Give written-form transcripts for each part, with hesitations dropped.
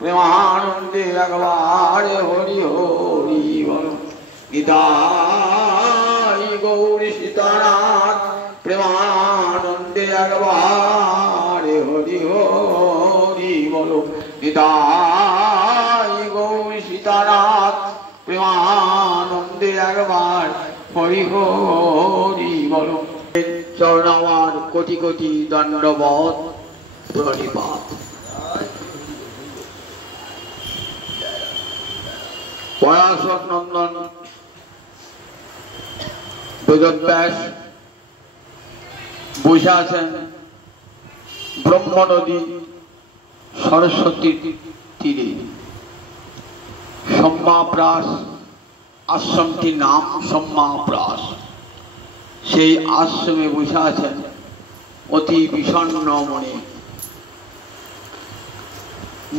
প্রেমানন্দে একবার হরি হরি বল। নিতাই গৌরী সীতানাথ প্রেমানন্দে একবার হরি হরি বল। নিতাই গৌরী সীতানাথ প্রেমানন্দে একবার হরি হরি বল। চরণ আমার কোটি কোটি দণ্ডবত প্রণিপাত। পরাশর নন্দন বেদব্যাস বসে আছেন ব্রহ্ম নদী সরস্বতীর তীরে। সম্মাপ্রাস আশ্রমটির নাম সম্মাপ্রাস। সেই আশ্রমে বসে আছেন অতি বিষণ্ণ মনে।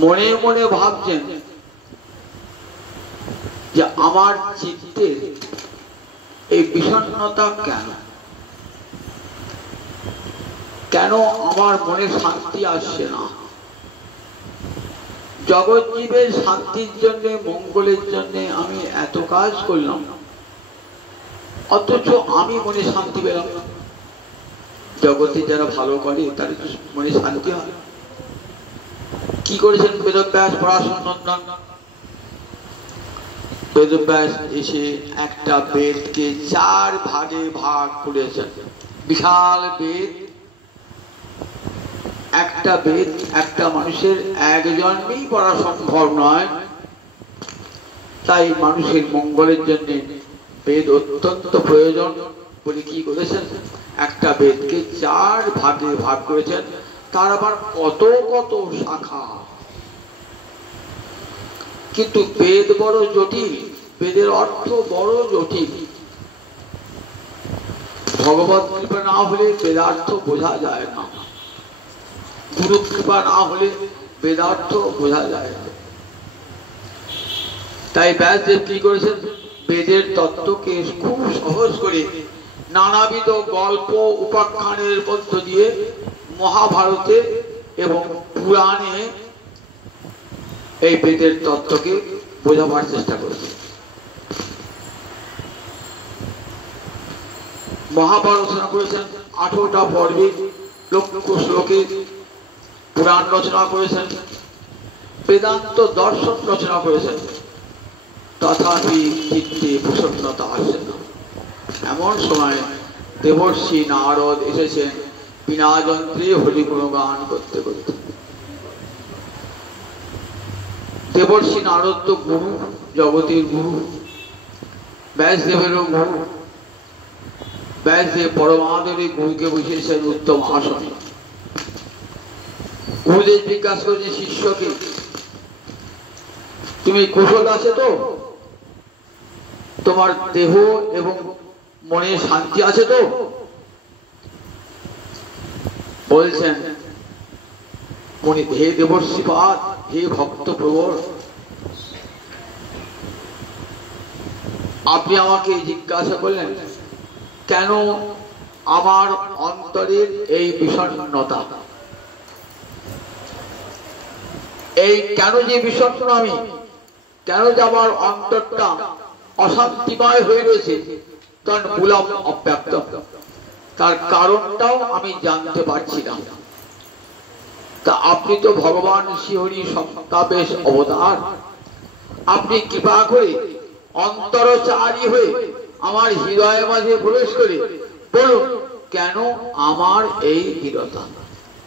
মনে মনে ভাবছেন যে আমার চিত্তে এই বিষণ্ণতা কেন, কেন আমার মনে শান্তি আসছে না। জগৎ জীবের শান্তির জন্য, মঙ্গলের জন্য আমি এত কাজ করলাম, অথচ আমি মনে শান্তি পেলাম না। জগতে যারা ভালো করে তাদের মনে শান্তি হয়। কি করেছেন বেদব্যাস পরাশর নন্দন? বেদব্যাস এসে একটা বেদকে 4 ভাগে ভাগ করেছেন। বিশাল বেদ, একটা বেদ একটা মানুষের একজনই পড়া সম্ভব নয়। তাই মানুষের মঙ্গলের জন্য বেদ অত্যন্ত প্রয়োজন বলে কি করেছেন, একটা বেদকে 4 ভাগে ভাগ করেছেন। তার আবার কত কত শাখা। কিন্তু বেদ বড় জটিল, বেদের অর্থ বড় জটিল। ভগবত কৃপা না হলে বেদার্থ বোঝা যায় না, গুরু কৃপা না হলে বেদার্থ বোঝা যায় না। তাই ব্যাসদেব কি করেছেন, বেদের তত্ত্বকে খুব সহজ করে নানাবিধ গল্প উপাখ্যানের মধ্য দিয়ে মহাভারতে এবং পুরাণে এই বেদের তত্ত্বকে বোঝাবার চেষ্টা করেছে। মহাভারত রচনা করেছেন 18টা পর্বে, লক্ষ শ্লোকে পুরাণ রচনা করেছেন, বেদান্ত দর্শন রচনা করেছেন। তথাপি চিত্তে প্রসন্নতা আসে না। এমন সময় দেবর্ষি নারদ এসেছেন বিনা যন্ত্রে হরি গুণগান করতে করতে। দেবর্ষি নারদ তো গুরু, জগতের গুরু, ব্যাসদেবেরও গুরু। ব্যাসদেব পরমাদরে গুরুকে বসিয়েছেন উত্তম আসনে। গুরুদেব জিজ্ঞাসা করেছে শিষ্যকে, তুমি কুশল আছে তো? তোমার দেহ এবং মনে শান্তি আছে তো? বলছেন মনে, হে দেবর্ষিপাদ, হে ভক্ত প্রবর, আপনি আমাকে জিজ্ঞাসা করলেন কেন আমার অন্তরের এই বিষণ্ণতা, এই কেন যে বিষণ্ণ আমি, কেন যে আমার অন্তরটা অশান্তিময় হয়ে রয়েছে, তার মূলম অব্যক্ত, তার কারণটাও আমি জানতে পারছি না। তা আপনি তো ভগবান শ্রীহরি সপ্তাবেশ অবতার, আপনি কৃপা করে অন্তরচারী হয়ে আমার হৃদয়ের মাঝে প্রবেশ করে বলুন কেন আমার এই দৃঢ়তা,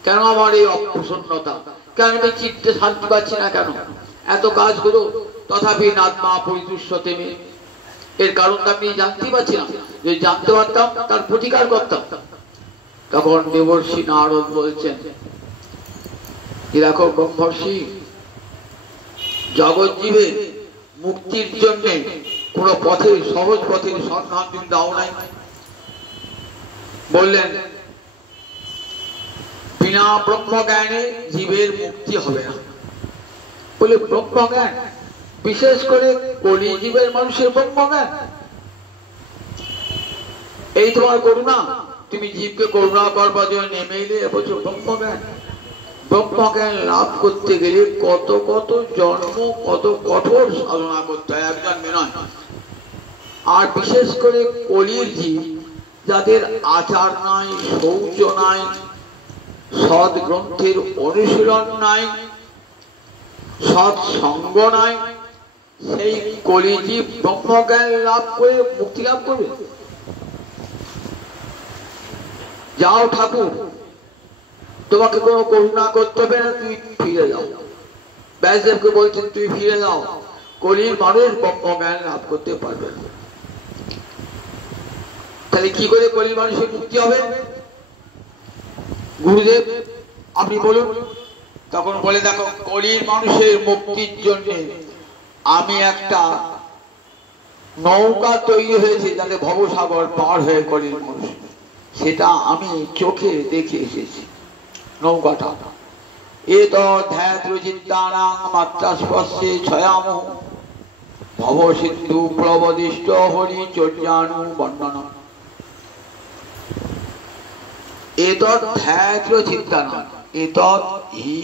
কেন আমার এই অপ্রসন্নতা, কেন আমি চিত্তে শান্তি পাচ্ছি না, কেন এত কাজ করো তথাপি নাত্মা পরিতুষ্যতে মে। এর কারণটা আমি জানতে পারছি না, যদি জানতে পারতাম তার প্রতিকার করতাম। তখন দেবর্ষি নারদ বলছেন, দেখো ব্রহ্মর্ষি, জগৎ জীবের মুক্তির জন্য কোন পথের, সহজ পথের সন্ধান তুমি দাও নাই। বললেন বিনা ব্রহ্মজ্ঞানে জীবের মুক্তি হবে না। বলে ব্রহ্মজ্ঞান, বিশেষ করে কলি জীবের মানুষের ব্রহ্মজ্ঞান, এই তোমার করুণা, তুমি জীবকে করুণা করবার জন্য নেমে এলে বলছো ব্রহ্মজ্ঞান। ব্রহ্মজ্ঞান লাভ করতে গেলে কত কত জন্ম, কত কঠোর সাধনা করতে হয়, একজন নয়। আর বিশেষ করে কলির জীব যাদের আচার নাই, শৌচ নাই, সৎ গ্রন্থের অনুশীলন নাই, সৎসঙ্গ নাই, সেই কলিজীব ব্রহ্মজ্ঞান লাভ করে মুক্তি লাভ করবে? যাও ঠাকুর, তোমাকে কোনো করুণা করতে হবে না, তুমি ফিরে যাও। ব্যাসদেবকে বলছেন তুমি ফিরে যাও, কলির মানুষ ব্রহ্মজ্ঞান লাভ করতে পারবে না। তাহলে কি করে কলির মানুষের মুক্তি হবে? গুরুদেব আপনি বলুন। তখন বলে দেখো, কলির মানুষের মুক্তির জন্য আমি একটা নৌকা তৈরি হয়েছে যাতে ভবসাগর পার হয়ে কলির মানুষ, সেটা আমি চোখে দেখে এসেছি। নৌকাটা এ তো ধ্যাত্রচিত্তানাং মাত্রা স্পর্শে ছয়াম ভব সিন্ধু প্রবদিষ্ট হরি চর্যানু বর্ণন। এতৎ ধ্যাত্রচিত্তানাং, এতৎ হি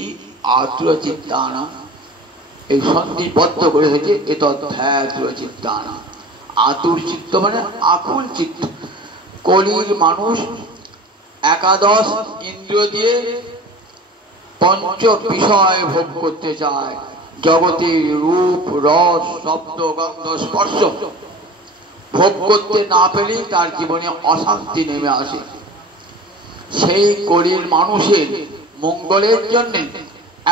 আত্রচিত্তানাং, এই সন্ধিবদ্ধ করে হয়েছে এতৎ ধ্যাত্রচিত্তানাং। আতুর চিত্ত মানে আকুল চিত্ত। কলির মানুষ একাদশ ইন্দ্রিয় দিয়ে পঞ্চ বিষয় ভোগ করতে চায়। জগতের রূপ, রস, শব্দ, গন্ধ, স্পর্শ ভোগ করতে না পেলেই তার জীবনে অশান্তি নেমে আসে। সেই কলির মানুষের মঙ্গলের জন্য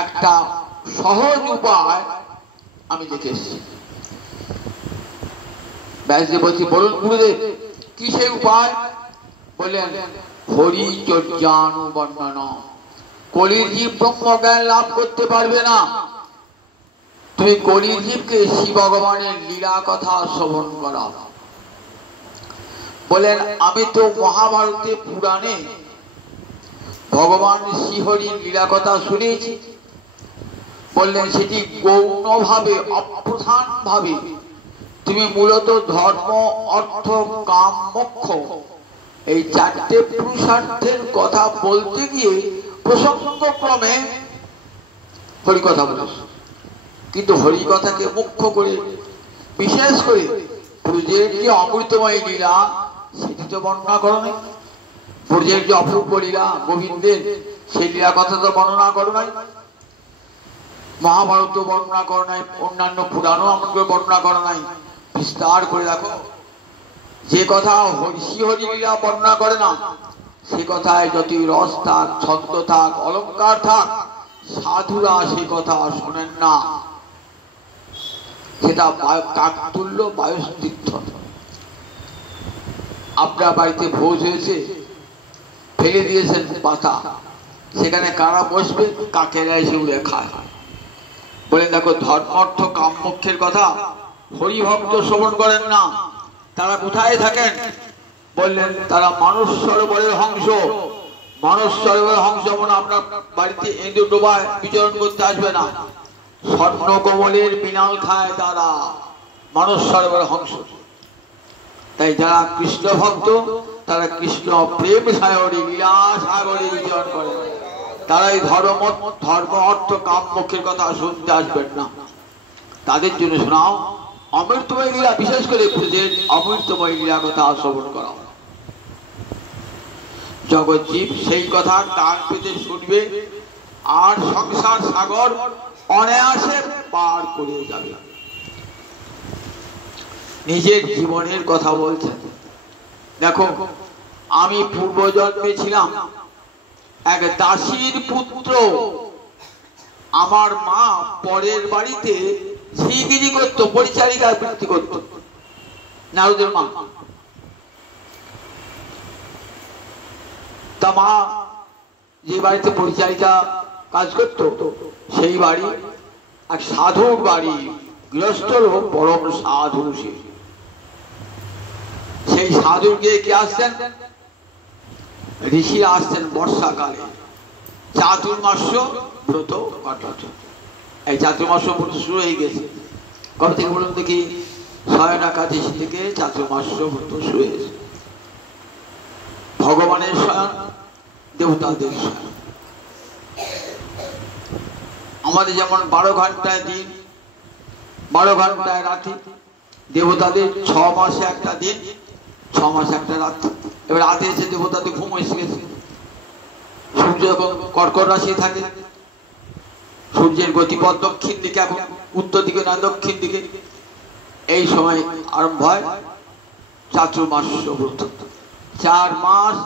একটা সহজ উপায় আমি দেখে এসেছি। ব্যাসদেব বলছি, বলুন গুরুদেব কি সেই উপায়? বললেন হরি চর্যানু বর্ণন। কলির জীব ব্রহ্মজ্ঞান লাভ করতে পারবে না, তুমি কলির জীবকে শিব ভগবানের লীলা কথা শ্রবণ করাও। বলেন আমি তো মহাভারতে পুরাণে ভগবান শ্রীহরির লীলা কথা শুনেছি। বললেন সেটি গৌণ ভাবে, অপ্রধান ভাবে তুমি মূলত ধর্ম, অর্থ, কাম, মোক্ষ এই চারটে পুরুষার্থের কথা বলতে গিয়ে প্রসঙ্গক্রমে হরিকথা বলেছ। কিন্তু হরিকথাকে মুখ্য করে, বিশেষ করে ব্রজের যে অমৃতময় লীলা সেটি তো বর্ণনা করো নাই। ব্রজের যে অপূর্ব লীলা গোবিন্দের, সেই লীলা কথা তো বর্ণনা করো নাই। মহাভারত বর্ণনা করো নাই, অন্যান্য পুরাণও আমাকে বর্ণনা করো নাই। বিস্তার করে দেখো, যে কথা শ্রীহরি লীলা বর্ণনা করে না সে কথায় যতই রস থাক, ছন্দ থাক, অলঙ্কার থাক, সাধুরা সে কথা শোনেন না। সেটা কাকতুল্য বায়ুস্তিগ্ধ। আপনার বাড়িতে ভোজ হয়েছে, ফেলে দিয়েছেন পাতা, সেখানে কারা বসবে? কাকেরা এসে উড়ে খায়। বলে দেখো, ধর্ম, অর্থ, কাম, মোক্ষের কথা হরিভক্ত শ্রবণ করেন না। তারা কোথায় থাকেন? বললেন তারা মানস সরোবরের হংস। মানস সরোবরের হংস মানে আপনার বাড়িতে ইন্দু ডোবায় বিচরণ করতে আসবে না। স্বর্ণ কমলের বিনাল খায় তারা, মানস সরোবরের হংস। তাই যারা কৃষ্ণ ভক্ত তারা কৃষ্ণ প্রেম সাগরে, লীলা সাগরে বিচরণ করে। তারা এই ধর্ম, অর্থ, কাম, মোক্ষের কথা শুনতে আসবেন না। তাদের জন্য শোনাও অমৃতময় লীলা, বিশেষ করে ব্রজের অমৃতময় লীলা কথা শ্রবণ করাও। জগৎ জীব সেই কথা কান পেতে শুনবে আর সংসার সাগর অনায়াসে পার করে যাবে। নিজের জীবনের কথা বলছেন। দেখো, আমি পূর্বজন্মে ছিলাম এক দাসীর পুত্র। আমার মা পরের বাড়িতে ঝিগিরি করতো, পরিচারিকার বৃত্তি করত, নারদের মা। তা মা যে বাড়িতে পরিচারিকা কাজ করত সেই বাড়ি এক সাধুর বাড়ি, গৃহস্থ লোক, পরম সাধু। সেই সাধুকে কে আসছেন? ঋষিরা আসছেন বর্ষাকালে, চাতুর্মাস্য ব্রত কাটাতে। এই চাতুর্মাস্য ব্রত শুরু হয়ে গেছে কবে থেকে বলুন দেখি? শয়ন একাদশী থেকে চাতুর্মাস্য ব্রত শুরু হয়েছে। ভগবানের শয়ন, দেবতাদের শয়ন। আমাদের যেমন 12 ঘন্টায় দিন, 12 ঘন্টায় রাত্রি, দেবতাদের 6 মাসে একটা দিন, 6 মাসে একটা রাত। এবার রাতে এসে দেবতাদের ঘুম এসে গেছে। সূর্য যখন কর্কট রাশি থাকে, সূর্যের গতিপথ দক্ষিণ দিকে, এখন উত্তর দিকে না দক্ষিণ দিকে, এই সময় আরম্ভ হয় চাতুর্মাস্য ব্রত। 4 মাস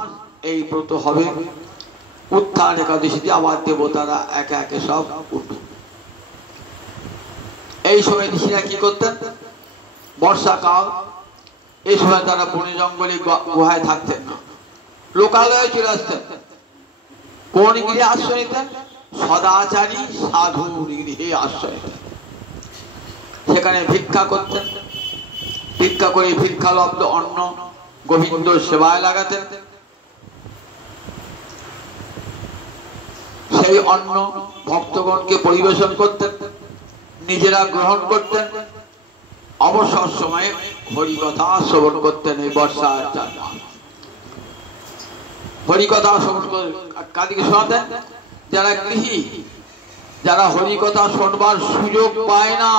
এই ব্রত হবে। উত্থান একাদশীতে আবার দেবতারা একে একে সব উঠবে। এই সময় ঋষিরা কি করতেন? বর্ষাকাল, এই সময় তারা বনে জঙ্গলে গুহায় থাকতেন না, লোকালয়ে চলে আসতেন। কোন গৃহে আশ্রয় নিতেন? সদাচারী সাধু গৃহে আশ্রয় নিতেন। সেখানে ভিক্ষা করতেন। ভিক্ষা করে ভিক্ষালব্ধ অন্ন গোবিন্দ সেবায় লাগাতেন। সেই অন্ন ভক্তগণকে পরিবেশন করতেন, নিজেরা গ্রহণ করতেন। অবসর সময়ে হরিকথা শ্রবণ করতেন। এই বর্ষার 4 মাস হরিকথা শ্রবণ করে কাদিকে শোনাতেন। যারা গৃহী, যারা হরিকথা শোনবার সুযোগ পায় না,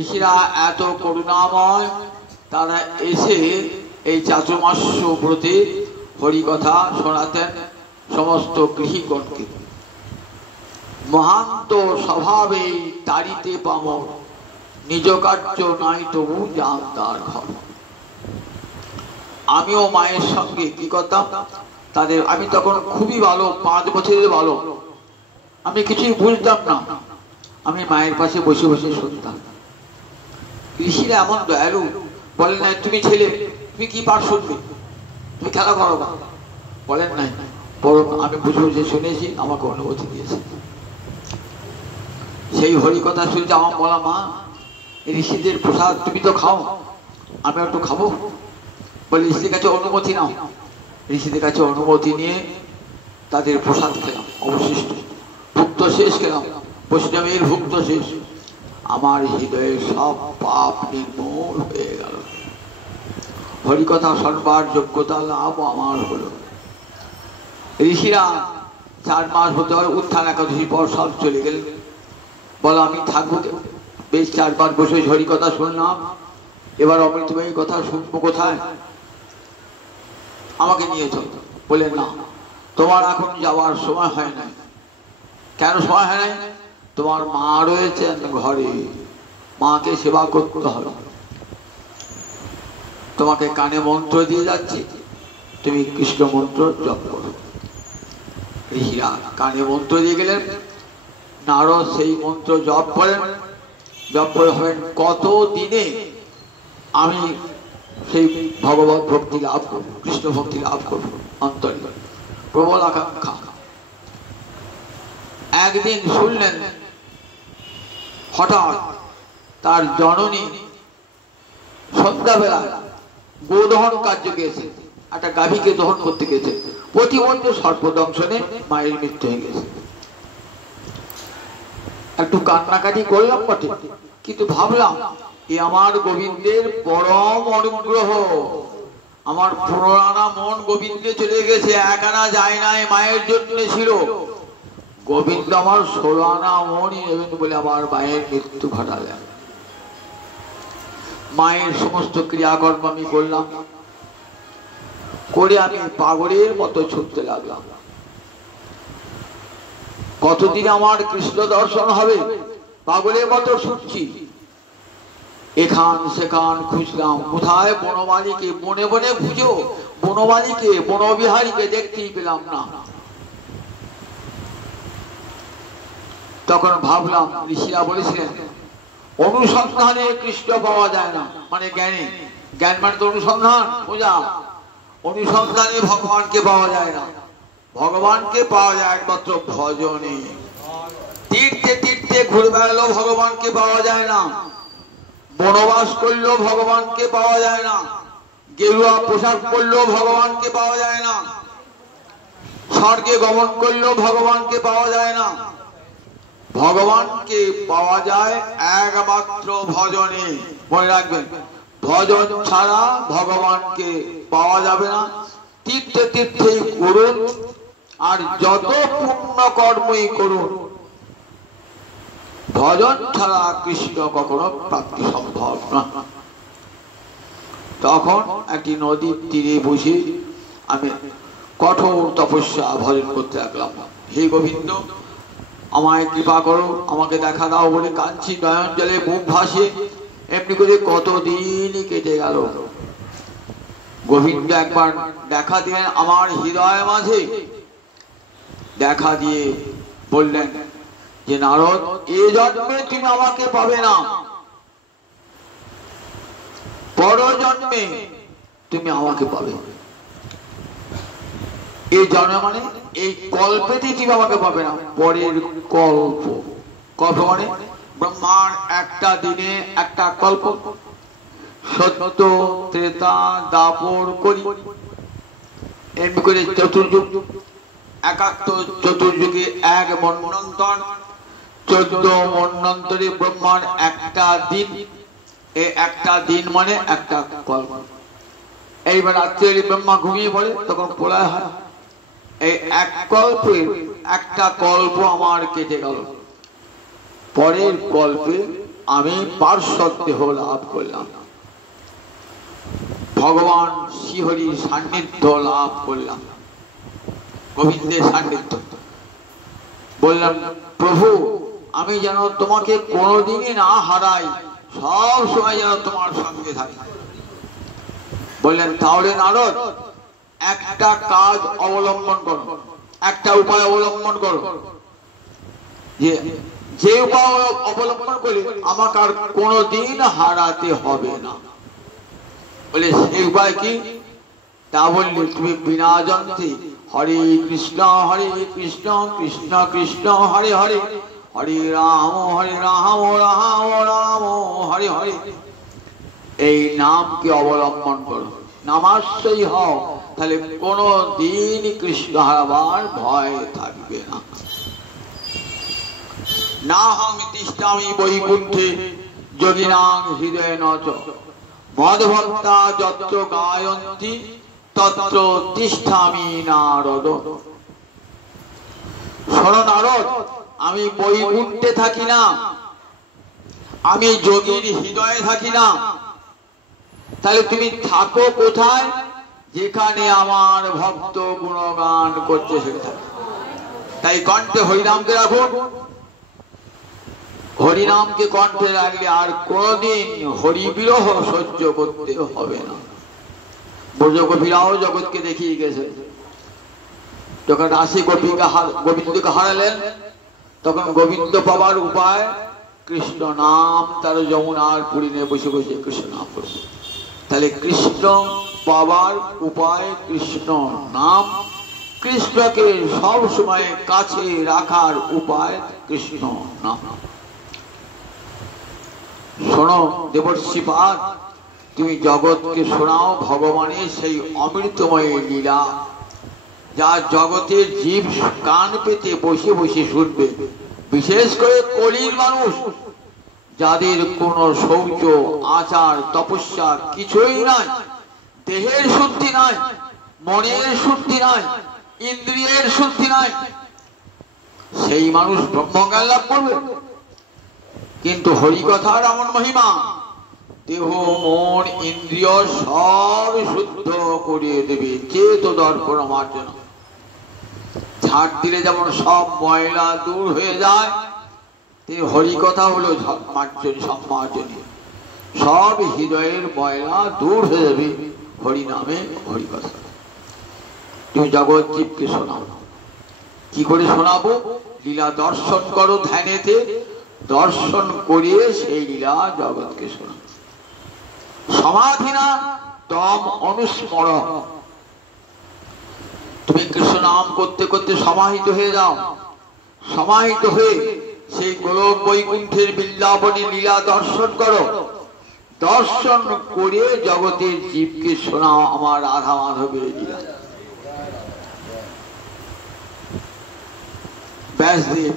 ঋষিরা এত করুণাময়, তারা এসে এই চাতুর্মাস্য ব্রতে হরিকথা শোনাতেন সমস্ত গৃহীগণকে। মহান্ত স্বভাবে তারিতে পামর, নিজ কার্য নাই তবু যান তার ঘর। আমিও মায়ের সঙ্গে কি করতাম, তাদের, আমি তখন খুবই ভালো, 5 বছরের ভালো, আমি কিছুই বুঝতাম না। আমি মায়ের পাশে বসে বসে শুনতাম। ঋষিরা এমন দয়ালু, বলেন নাই তুমি ছেলে, তুমি কি পাঠ শুনবে, তুমি খেলা করো না, বলেন নাই। বরং আমি বুঝে বুঝে শুনেছি, আমাকে অনুমতি দিয়েছে। সেই হরিকথা শুনতে আমার বলা, মা ঋষিদের প্রসাদ তুমি তো খাও, আমি একটু খাবো। বলে ঋষিদের কাছে অনুমতি নাও। ঋষিদের কাছে অনুমতি নিয়ে তাদের প্রসাদ খেলাম। অবশিষ্ট ভুক্ত শেষ খেলাম, বৈষ্ণবের ভুক্ত শেষ। আমার হৃদয়ের সব পাপ নির্মূল হয়ে গেল। হরিকথা শুনবার যোগ্যতা লাভ আমার হলো। ঋষিরা 4 মাস হতে হয়, উত্থান একাদশী পর সব চলে গেলেন। বলো আমি থাকবো, বেশ 4 বার বসে হরিকথা শুনলাম, এবার অমৃতময়ী কথা শুনবো কোথায়? আমাকে নিয়ে চল। বলে না, তোমার এখন যাওয়ার সময় হয় নাই। কেন সময় হয় নাই? তোমার মা রয়েছেন ঘরে, মাকে সেবা করতে হবে। তোমাকে কানে মন্ত্র দিয়ে যাচ্ছি, তুমি কৃষ্ণ মন্ত্র জপ করো। ঋষিরা কানে মন্ত্র দিয়ে গেলেন। নারদ সেই মন্ত্র জপ করেন। জপ করে হবেন কত দিনে আমি সেই ভগবত ভক্তি লাভ করবো, কৃষ্ণ ভক্তি লাভ করবো। অন্তরে প্রবল আকাঙ্ক্ষা। একদিন শুনলেন হঠাৎ তার জননী সন্ধ্যাবেলা গোদহন কার্য গেছে, একটা গাভীকে দহন করতে গেছে। প্রতিমধ্যে সর্পদংশনে মায়ের মৃত্যু হয়ে গেছে। একটু কান্নাকাটি করলাম বটে, কিন্তু ভাবলাম এ আমার গোবিন্দের পরম অনুগ্রহ। আমার 15 আনা মন গোবিন্দে চলে গেছে, 1 আনা যায় নাই, মায়ের জন্য ছিল। গোবিন্দ আমার 16 আনা মনই নেবেন বলে আমার মায়ের মৃত্যু ঘটালেন। মায়ের সমস্ত ক্রিয়াকর্ম আমি করলাম, করে আমি পাগলের মতো ছুটতে লাগলাম। কতদিন আমার কৃষ্ণ দর্শন হবে? পাগলের মতো ছুটছি, এখান সেখান খুঁজলাম। কোথায় বনমালীকে? বনে বনে খুঁজো বনমালীকে, বনবিহারীকে দেখতেই পেলাম না। তখন ভাবলাম, ঋষিরা বলেছিলেন অনুসন্ধানে কৃষ্ণ পাওয়া যায় না, মানে জ্ঞানে। জ্ঞান মানে তো অনুসন্ধান, খোঁজা। অনুসন্ধানে ভগবানকে পাওয়া যায় না, ভগবানকে পাওয়া যায় একমাত্র ভজনে। তীর্থে তীর্থে ঘুরে বেড়ালেও ভগবানকে পাওয়া যায় না, বনবাস করলেও ভগবানকে পাওয়া যায় না, গেরুয়া পোশাক পরলেও ভগবানকে পাওয়া যায় না, স্বর্গে গমন করলেও ভগবানকে পাওয়া যায় না। ভগবানকে পাওয়া যায় একমাত্র ভজনে। মনে রাখবেন, ভজন ছাড়া ভগবানকে পাওয়া যাবে না। তীর্থে তীর্থেই করুন, আর যত পুণ্য কর্মই করুন, ভজন ছাড়া কৃষ্ণ কখনো প্রাপ্তি সম্ভব না। তখন একটি নদীর তীরে বসে আমি কঠোর তপস্যা ভজন করতে লাগলাম। হে গোবিন্দ, আমায় কৃপা করো, আমাকে দেখা দাও বলে কাঁদছি, নয়ন জলে মুখ ভাসে। এমনি করে কতদিন কেটে গেল। গোবিন্দ একবার দেখা দিলেন আমার হৃদয় মাঝে। দেখা দিয়ে বললেন যে নারদ, এ জন্মে তুমি আমাকে পাবে না, পর জন্মে তুমি আমাকে পাবে। এই জন্ম মানে এই কল্পেতে তুমি আমাকে পাবে না, পরের কল্প। কল্প মানে ব্রহ্মার একটা দিনে একটা কল্প। সত্য ত্রেতা দাপর করি এমনি করে চতুর্যুগ, ৭১ চতুর্যুগে এক মন্বন্তর, ১৪ মন্বন্তরে ব্রহ্মার একটা দিন। এই একটা দিন মানে একটা কল্প। এইবার রাত্রে ব্রহ্মা ঘুমিয়ে পড়ে, তখন প্রলয় হয়। এই এক কল্পে একটা কল্প আমার কেটে গেল। পরের কল্পে আমি পার্শ্বদ দেহ লাভ করলাম, ভগবান শ্রীহরির সান্নিধ্য লাভ করলাম, গোবিন্দের সান্নিধ্য। বললাম, প্রভু আমি যেন তোমাকে কোনোদিনই না হারাই, সব সময় যেন তোমার সঙ্গে থাকি। বললেন, তাহলে নারদ একটা কাজ অবলম্বন করো, একটা উপায় অবলম্বন করো, যে উপায় অবলম্বন করলে আমাকে আর কোনোদিন হারাতে হবে না। বলে, সেই উপায় কি? তা বললে, তুমি বিনা যন্ত্রে হরে কৃষ্ণ কৃষ্ণ কৃষ্ণ হরে হরে, হরে রাম রাম রাম হরে হরে, এই নামকে অবলম্বন করো, নামাশ্রয়ী হও, তাহলে কোনো দিন কৃষ্ণ হারাবার ভয় থাকবে না। নাহং তিষ্ঠামি বৈকুণ্ঠে যোগিনাং হৃদয়ে নচ, মদভক্তা যত্র গায়ন্তি তত্র তিষ্ঠামি নারদ। শোনো নারদ, আমি বৈকুণ্ঠে থাকি না, আমি যোগীর হৃদয়ে থাকি না। তাহলে তুমি থাকো কোথায়? যেখানে আমার ভক্ত গুণগান করছে সেখানে। তাই কণ্ঠে হরিনামকে রাখুন। হরিনামকে কণ্ঠে রাখলে আর কোনদিন হরিবিরহ সহ্য করতে হবে না। ব্রজগোপীরাও জগৎকে দেখিয়ে গেছে। যখন রাশি গোবিন্দকে হারালেন, তখন গোবিন্দ পাবার উপায় কৃষ্ণ নাম, তার যমুনার পুরীনে বসে বসে কৃষ্ণ নাম করবে। তাহলে কৃষ্ণ পাবার উপায় কৃষ্ণ নাম, কৃষ্ণকে সব সময় কাছে রাখার উপায় কৃষ্ণ নাম। শোনো দেবর্ষিপাদ, তুমি জগৎকে শোনাও ভগবানের সেই অমৃতময় লীলা, যা জগতের জীব কান পেতে বসে বসে শুনবে। বিশেষ করে কলির মানুষ, যাদের কোনো শৌচ আচার তপস্যা কিছুই নাই, দেহের শুদ্ধি নাই, মনের শুদ্ধি নাই, ইন্দ্রিয়ের শুদ্ধি নাই, সেই মানুষ ব্রহ্মজ্ঞান লাভ করবে। কিন্তু হরিকথার এমন মহিমা, দেহ মন ইন্দ্রিয় সব শুদ্ধ করিয়ে দেবে চেত দর্পণ মার্জনা। ঝাড় দিলে যেমন সব ময়লা দূর হয়ে যায়, হরিকথা হলো মার্জনী, সব মার্জনী, সব হৃদয়ের ময়লা দূর হয়ে যাবে হরি নামে, হরিকথা। তুমি জগৎ জীবকে শোনাও। কি করে শোনাবো? লীলা দর্শন করো, ধ্যানেতে দর্শন করিয়ে সেই লীলা জগৎকে শোনাও। সমাধি না, তম অনুস্মর। তুমি কৃষ্ণ নাম করতে করতে সমাহিত হয়ে যাও। সমাহিত হয়ে সেই গোলক বৈকুণ্ঠের বৃন্দাবনী লীলা দর্শন করো। দর্শন করে জগতের জীবকে শোনাও আমার রাধা মাধবের লীলা। ব্যাসদেব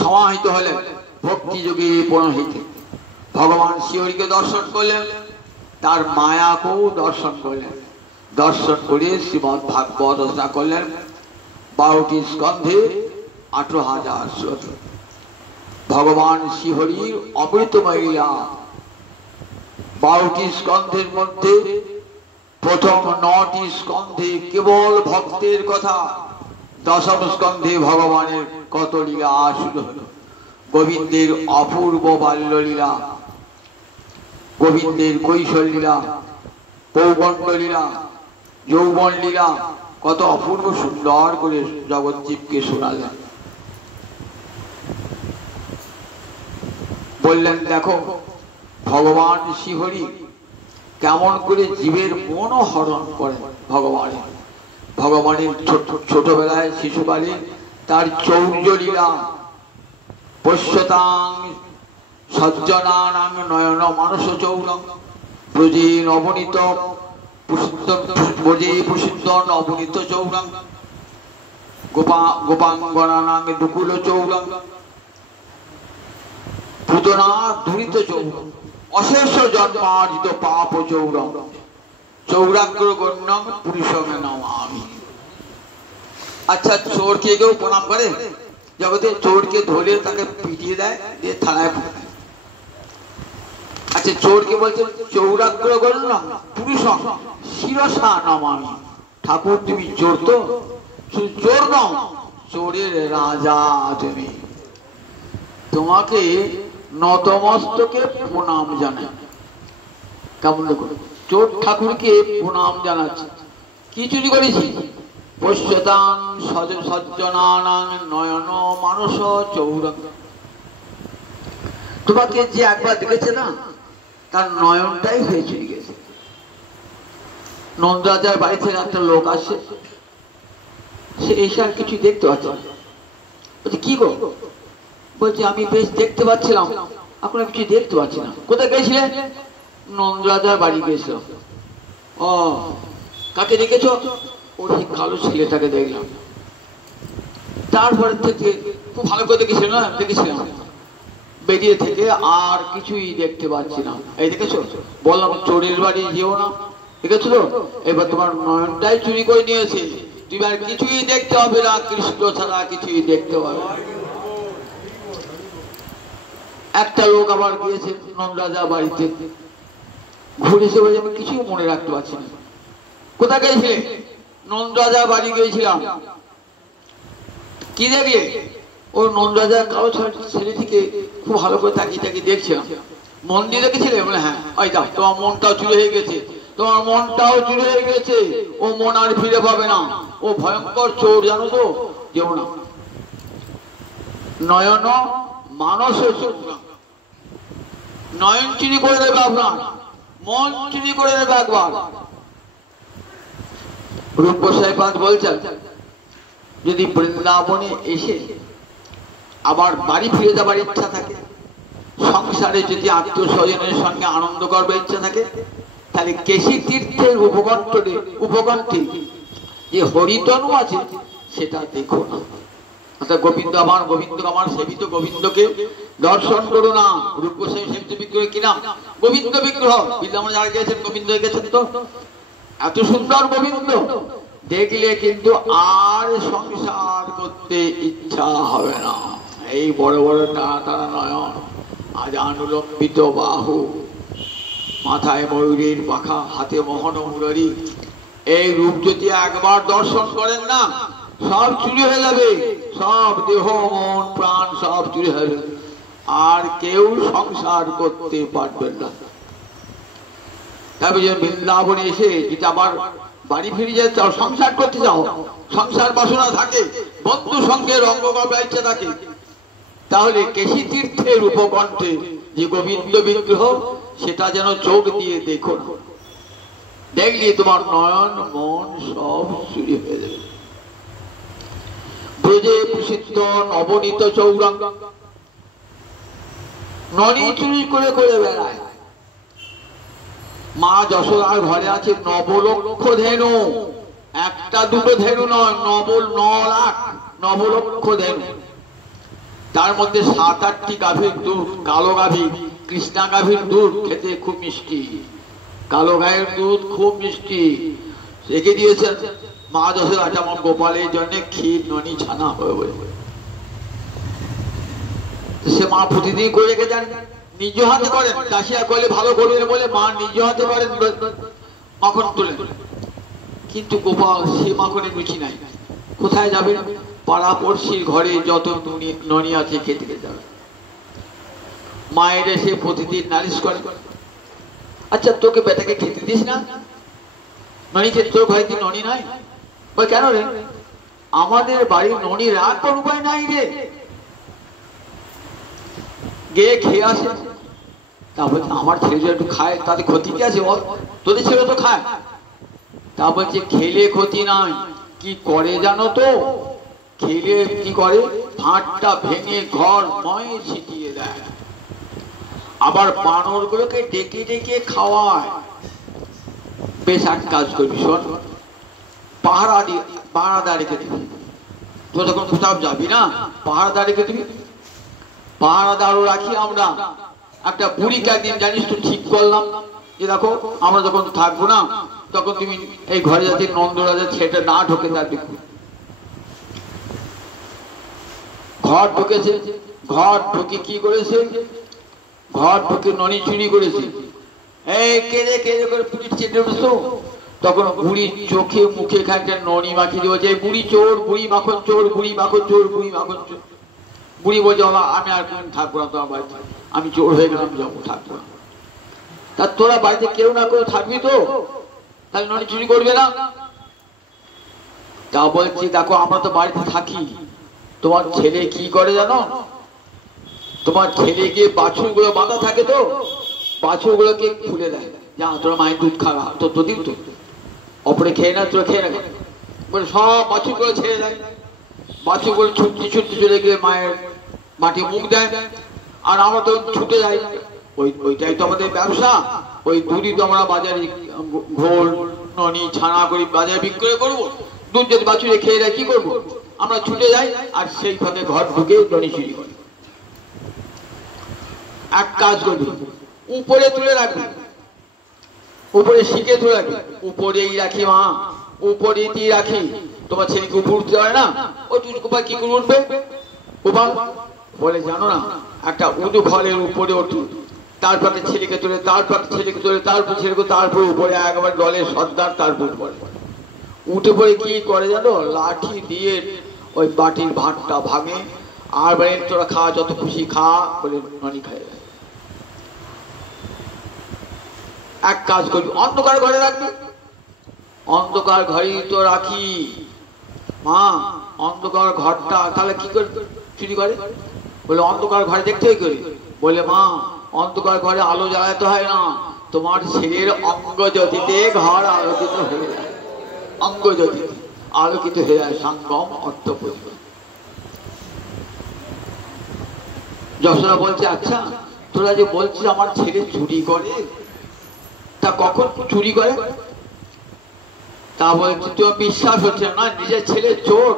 সমাহিত হলেন ভক্তি যোগে পুরোহিতে। ভগবান শ্রীহরিকে দর্শন করলেন, তার মায়াকেও দর্শন করলেন। দর্শন করে শ্রীমদ ভাগবত রচনা করলেন 12টি স্কন্ধে 18,000 শ্লোক। ভগবান শ্রীহরির অমৃতময় লীলা। 12টি স্কন্ধের মধ্যে প্রথম 9টি স্কন্ধে কেবল ভক্তের কথা, দশম স্কন্ধে ভগবানের কত লীলা শুরু হলো। গোবিন্দের অপূর্ব বাল্য লীলা, গোবিন্দের কৈশোর লীলা, পৌগণ্ড লীলা, যৌবন লীলা, কত অপূর্ব সুন্দর করে জগৎজীবকে শোনালেন। বললেন দেখো ভগবান শ্রীহরি কেমন করে জীবের মন হরণ করেন। ভগবানের ছোটবেলায় শিশুকালে তার চৌর্য লীলা, পশ্যতাং সজ্জনানাং নয়ন মানস চৌরং ব্রজে নবনীত ব্রজে প্রসিদ্ধ নবনীত চৌরং গোপাঙ্গনানাং দুকুল চৌরং পুতনা দুরিত চৌরং অশেষ জন্মার্জিত পাপ চৌরং চৌরাগ্র গণ্যং পুরুষং নমামি। আচ্ছা, চোরকে কেউ প্রণাম করে? জগতে চোরকে ধরে তাকে পিটিয়ে দেয়, দিয়ে থানায় পাঠায়। আচ্ছা, চোরকে বলছে চৌরাগ্র গণ্যং পুরুষং শিরসা নমামি। ঠাকুর তুমি চোর তো, শুধু চোর নাও, চোরের রাজা তুমি, তোমাকে নতমস্তকে প্রণাম জানাই। কেমন করে চোর ঠাকুরকে প্রণাম জানাচ্ছে? কি চুরি করেছি? পশ্যতাং সজ্জনানাং নয়ন মানস চৌরং। তোমাকে যে একবার দেখেছে না, তার নয়নটাই হয়ে চলে গেছে। নন্দরাজার বাড়ি থেকে একটা লোক আসে, সে এসে আর কিছু দেখতে পাচ্ছে। বলছে কি গো? বলছে আমি বেশ দেখতে পাচ্ছিলাম, এখন কিছু দেখতে পাচ্ছি না। কোথায় গেছিলেন? নন্দরাজার বাড়ি গেছিলাম। ও, কাকে দেখেছ? ওর এই কালো ছেলেটাকে দেখলাম। তারপরে থেকে খুব ভালো করে দেখেছিলাম, বেরিয়ে থেকে আর কিছুই দেখতে পাচ্ছি না। এই দেখেছো, বললাম চোরের বাড়ি যেও না, দেখেছো তো? এবার তোমার নয়নটাই চুরি করে নিয়েছে, তুমি আর কিছুই দেখতে হবে না, কৃষ্ণ ছাড়া কিছুই দেখতে হবে। একটা লোক আবার গিয়েছে নন্দরাজা বাড়িতে, ঘুরেছে, বলে আমি কিছুই মনে রাখতে পারছি না। কোথায় গেছিলে? নন্দরাজা বাড়ি গিয়েছিলাম। কি দেখলে? ও নন্দরাজার কালো ছেলেটিকে খুব ভালো করে তাকিয়ে তাকিয়ে দেখছিলাম। মন্দির দেখেছিলে? বলে হ্যাঁ। ওই দাও, তোমার মনটাও চুরি হয়ে গেছে, তোমার মনটাও চুরি হয়ে গেছে। ও মন আর ফিরে পাবে না, ও ভয়ঙ্কর চোর, জানো তো? যেও না। নয়ন মানস চৌরং, নয়ন চুরি করে দেবে আপনার, মন চুরি করে দেবে একবার। রূপ গোসাই পাদ বলছেন, যদি বৃন্দাবনে এসে আবার বাড়ি ফিরে যাবার ইচ্ছা থাকে, সংসারে যদি আত্মীয় স্বজনের সঙ্গে আনন্দ করবার ইচ্ছা থাকে, তাহলে কেশী তীর্থের উপকণ্ঠে যে হরিতনু আছে সেটা দেখো না। অর্থাৎ গোবিন্দ আমার, গোবিন্দ আমার সেবিত গোবিন্দকে দর্শন করো না। রূপ গোসাই সেবিত বিগ্রহ কি নাম? গোবিন্দ বিগ্রহ। বৃন্দাবনে যারা গেছেন গোবিন্দ গেছেন তো, এত সুন্দর গোবিন্দ দেখলে কিন্তু আর সংসার করতে ইচ্ছা হবে না। এই বড় বড় টানা টানা নয়ন, আজ অনুলম্বিত বাহু, মাথায় ময়ূরের পাখা, হাতে মোহন মুরারি, এই রূপ যদি একবার দর্শন করেন না, সব চুরি হয়ে যাবে, সব দেহ মন প্রাণ সব চুরি হয়ে যাবে, আর কেউ সংসার করতে পারবেন না। তারপরে বৃন্দাবনে এসে যদি আবার বাড়ি ফিরে যেতে চাও, সংসার করতে চাও, সংসার বাসনা থাকে, বন্ধু সঙ্গে রঙ্গ করবার ইচ্ছা থাকে, তাহলে কেশী তীর্থের উপকণ্ঠে যে গোবিন্দ বিগ্রহ, সেটা যেন চোখ দিয়ে দেখো না। দেখলে তোমার নয়ন মন সব চুরি হয়ে যাবে। ব্রজে প্রসিদ্ধ নবনীত চৌরং, ননি চুরি করে করে বেড়ায়। মা যশোদার ঘরে আছে 9 লক্ষ ধেনু, একটা দুটো ধেনু নয়, 9 লাখ 9 লক্ষ ধেনু। তার মধ্যে 7-8টি গাভীর দুধ, কালো গাভী, কৃষ্ণা গাভীর দুধ খেতে খুব মিষ্টি, কালো গায়ের দুধ খুব মিষ্টি। রেখে দিয়েছেন মা যশোদা, যেমন গোপালের জন্য ক্ষীর ননি ছানা হয়ে। সে মা প্রতিদিন করে রেখে দেন, নিজ হাতে করেন, দাসিয়া করলে ভালো করবেন বলে মা নিজ হাতে করেন, মাখন তোলেন। কিন্তু গোপাল সে মাখনে রুচি নাই। কোথায় যাবে? পাড়া পড়শির ঘরে যত ননি আছে খেতে যাবে। মায়ের এসে প্রতিদিন নালিশ করে, আচ্ছা তোকে বেটাকে খেতে দিস না, ননি খেতে, তোর ভাই ননি নাই? কেন রে? আমাদের বাড়ির ননি রাখার উপায় নাই রে, গিয়ে খেয়ে আসে। তারপর আমার ছেলে একটু খায়, তাদের ক্ষতি কি আছে বল? তোদের ছেলে তো খায়। তা বলছে খেলে ক্ষতি নাই, কি করে জানো তো? খেলে কি করে? ভাঁটটা ভেঙে ঘর ময় ছিটিয়ে দেয়, আবার বানর গুলোকে ডেকে ডেকে খাওয়ায়। বেশ এক কাজ করবি, শোন, পাহারাদা রেখে দিবি। তো যখন কোথাও যাবি না, পাহারাদা রেখে দিবি। পাহারাদারও রাখি আমরা। একটা বুড়িকে একদিন জানিস তো ঠিক করলাম যে দেখো আমরা যখন থাকবো না তখন তুমি এই ঘরে যাতে নন্দরাজের ছেলেটা না ঢোকে তার দেখো। ঘর ঢুকেছে, ঘর ঢুকে কি করেছে? ঘর ঢুকে ননি চুরি করেছে। এই কেড়ে কেড়ে করে পুলিশ চেটে উঠছো। তখন বুড়ির চোখে মুখে খানিকটা ননি মাখিয়ে দেবো যে বুড়ি চোর, বুড়ি মাখন চোর, বুড়ি মাখন চোর, বুড়ি মাখন চোর। বুড়ি বলছে আমি আর কোন থাকবো না তোমার বাড়িতে, আমি চোর হয়ে গেলাম, যাবো, থাকবো না। তা তোরা বাড়িতে কেউ না কেউ থাকবি তো, তাহলে ননি চুরি করবে না? তা বলছি দেখো আমরা তো বাড়িতে থাকি, তোমার ছেলে কি করে জানো? তোমার ছেলে গিয়ে বাছুর গুলো বাঁধা থাকে তো, বাছুর গুলোকে খুলে দেয়, যা তোরা মায়ের দুধ খাওয়া, তো তোদিন তো অপরে খেয়ে না, তোরা খেয়ে না, বলে সব বাছুর গুলো ছেড়ে দেয়। বাছুর গুলো ছুটতে ছুটতে চলে গিয়ে মায়ের মাটি মুখ দেয়, আর আমরা তো ছুটে যাই। ওইটাই তো আমাদের ব্যবসা। ওই দুধই তো আমরা বাজারে ঘোল ননি ছানা করি, বাজারে বিক্রয় করবো। দুধ যদি বাছুরে খেয়ে দেয় কি করবো? আমরা ছুটে যাই আর সেই ফাঁকে ঘর ঢুকে ননি চুরি করি। এক কাজ করবি, উপরে তুলে রাখবি, উপরে শিখে তুলে রাখবি। উপরেই রাখি মা, উপরেই রাখি। তোমার ছেলেকে উপর উঠতে পারে না, ওই গোপাল কি করে উঠবে? গোপাল বলে জানো না, একটা উঁচু ঘরের উপরে ওঠু, তারপরে ছেলেকে তুলে, তারপর ছেলেকে তুলে, তারপর ছেলেকে, তারপর উপরে একবার দলের সর্দার, তারপর উপরে উঠে পড়ে কি করে জানো? লাঠি দিয়ে ওই বাটির ভাতটা ভাঙে, আর বলে তোরা খা, যত খুশি খা বলে ননি খায়। এক কাজ করবি, অন্ধকার ঘরে রাখবি। অন্ধকার ঘরেই তো রাখি মা, অন্ধকার ঘরটা তাহলে কি করে চুরি করে? বলে অন্ধকার ঘরে দেখতে হয় করি। বলে মা অন্ধকার ঘরে আলো জ্বালাতে হয় না, তোমার ছেলের অঙ্গ জ্যোতিতে ঘর আলোকিত হয়ে যায়, অঙ্গ জ্যোতিতে আলোকিত হয়ে যায়। সঙ্গম অর্থ পরিবার। যশোদা বলছে আচ্ছা তোরা যে বলছিস আমার ছেলে চুরি করে, তা কখন চুরি করে? তা বলছে তো বিশ্বাস হচ্ছে না, নিজের ছেলে চোর,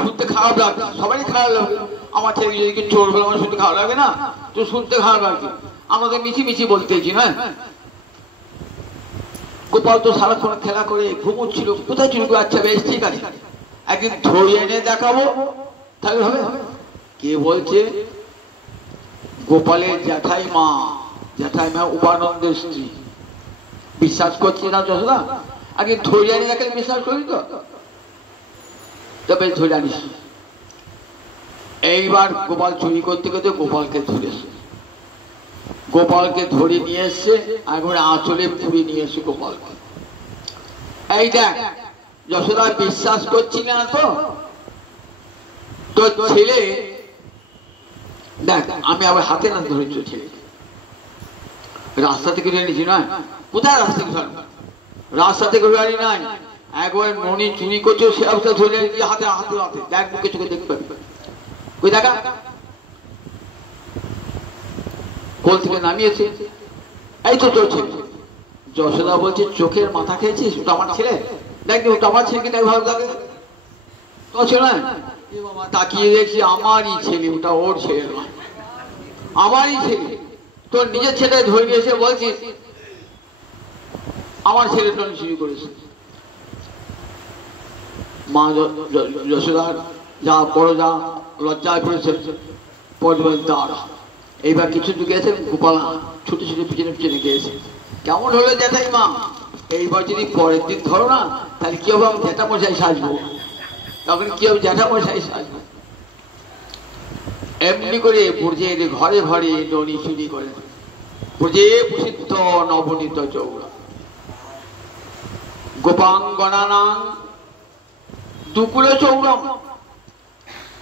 শুনতে খারাপ লাগবে, সবারই খারাপ লাগবে। আমার ছেলে যদি চোর বলে আমার শুনতে খারাপ লাগে না? তো শুনতে খারাপ লাগবে, আমাদের মিছি মিছি বলতেছি না। গোপাল তো সারাক্ষণ খেলা করে ঘুমোচ্ছিল, কোথায় চুরি করে? আচ্ছা বেশ ঠিক আছে, একদিন ধরিয়ে এনে দেখাবো, তাহলে হবে। কে বলছে? গোপালের জ্যাঠাইমা, জ্যাঠাইমা উপানন্দের স্ত্রী। বিশ্বাস করছি না যশোদা? আগে ধরে আনি দেখালে বিশ্বাস করি তো, তবে ধরে আনিস। এইবার গোপাল চুরি করতে করতে গোপালকে ধরেছে, গোপালকে ধরে নিয়ে এসছে, একবারে আঁচলে পুড়ে নিয়ে এসছে গোপালকে। এই দেখ যশোদা, বিশ্বাস করছি না তো, তোর ছেলে দেখ, আমি আবার হাতে না ধরেছি ছেলে, রাস্তা থেকে ধরে নিয়েছি নয়। কোথায় রাস্তা থেকে ধরে? রাস্তা থেকে ধরে আনি নাই, একবার ননি চুরি করছে সে অবস্থা ধরে নিয়ে হাতে হাতে হাতে দেখ, বুকে চোখে দেখতে পাবি। কই দেখা, কোল থেকে নামিয়েছে, এই তো তোর ছেলে। যশোদা বলছে চোখের মাথা খেয়েছিস? ওটা আমার ছেলে, দেখ ওটা আমার ছেলেকে দেখ, ভালো লাগে তো ছেলে। তাকিয়ে দেখছি আমারই ছেলে, ওটা ওর ছেলে নয়, আমারই ছেলে। তোর নিজের ছেলে ধরে এসে বলছিস আমার ছেলে ননি চুরি করেছে। মা যশোদার যা বড় যা লজ্জায় পড়েছে, পদ্মের দ্বারা। এইবার কিছু দূর গেছে, গোপাল ছুটে ছুটে পিছনে পিছনে গিয়েছে। কেমন হলো জ্যাঠাই মা? এইবার যদি পরের দিন ধরো না, তাহলে কি হবে? আমি জ্যাঠামশাই সাজবো। তখন কি হবে? জ্যাঠামশাই সাজবো। এমনি করে ব্রজের ঘরে ঘরে ননি চুরি করে, ব্রজে প্রসিদ্ধ নবনীত চৌরা। গোপাঙ্গনা দুকুলে চৌরম,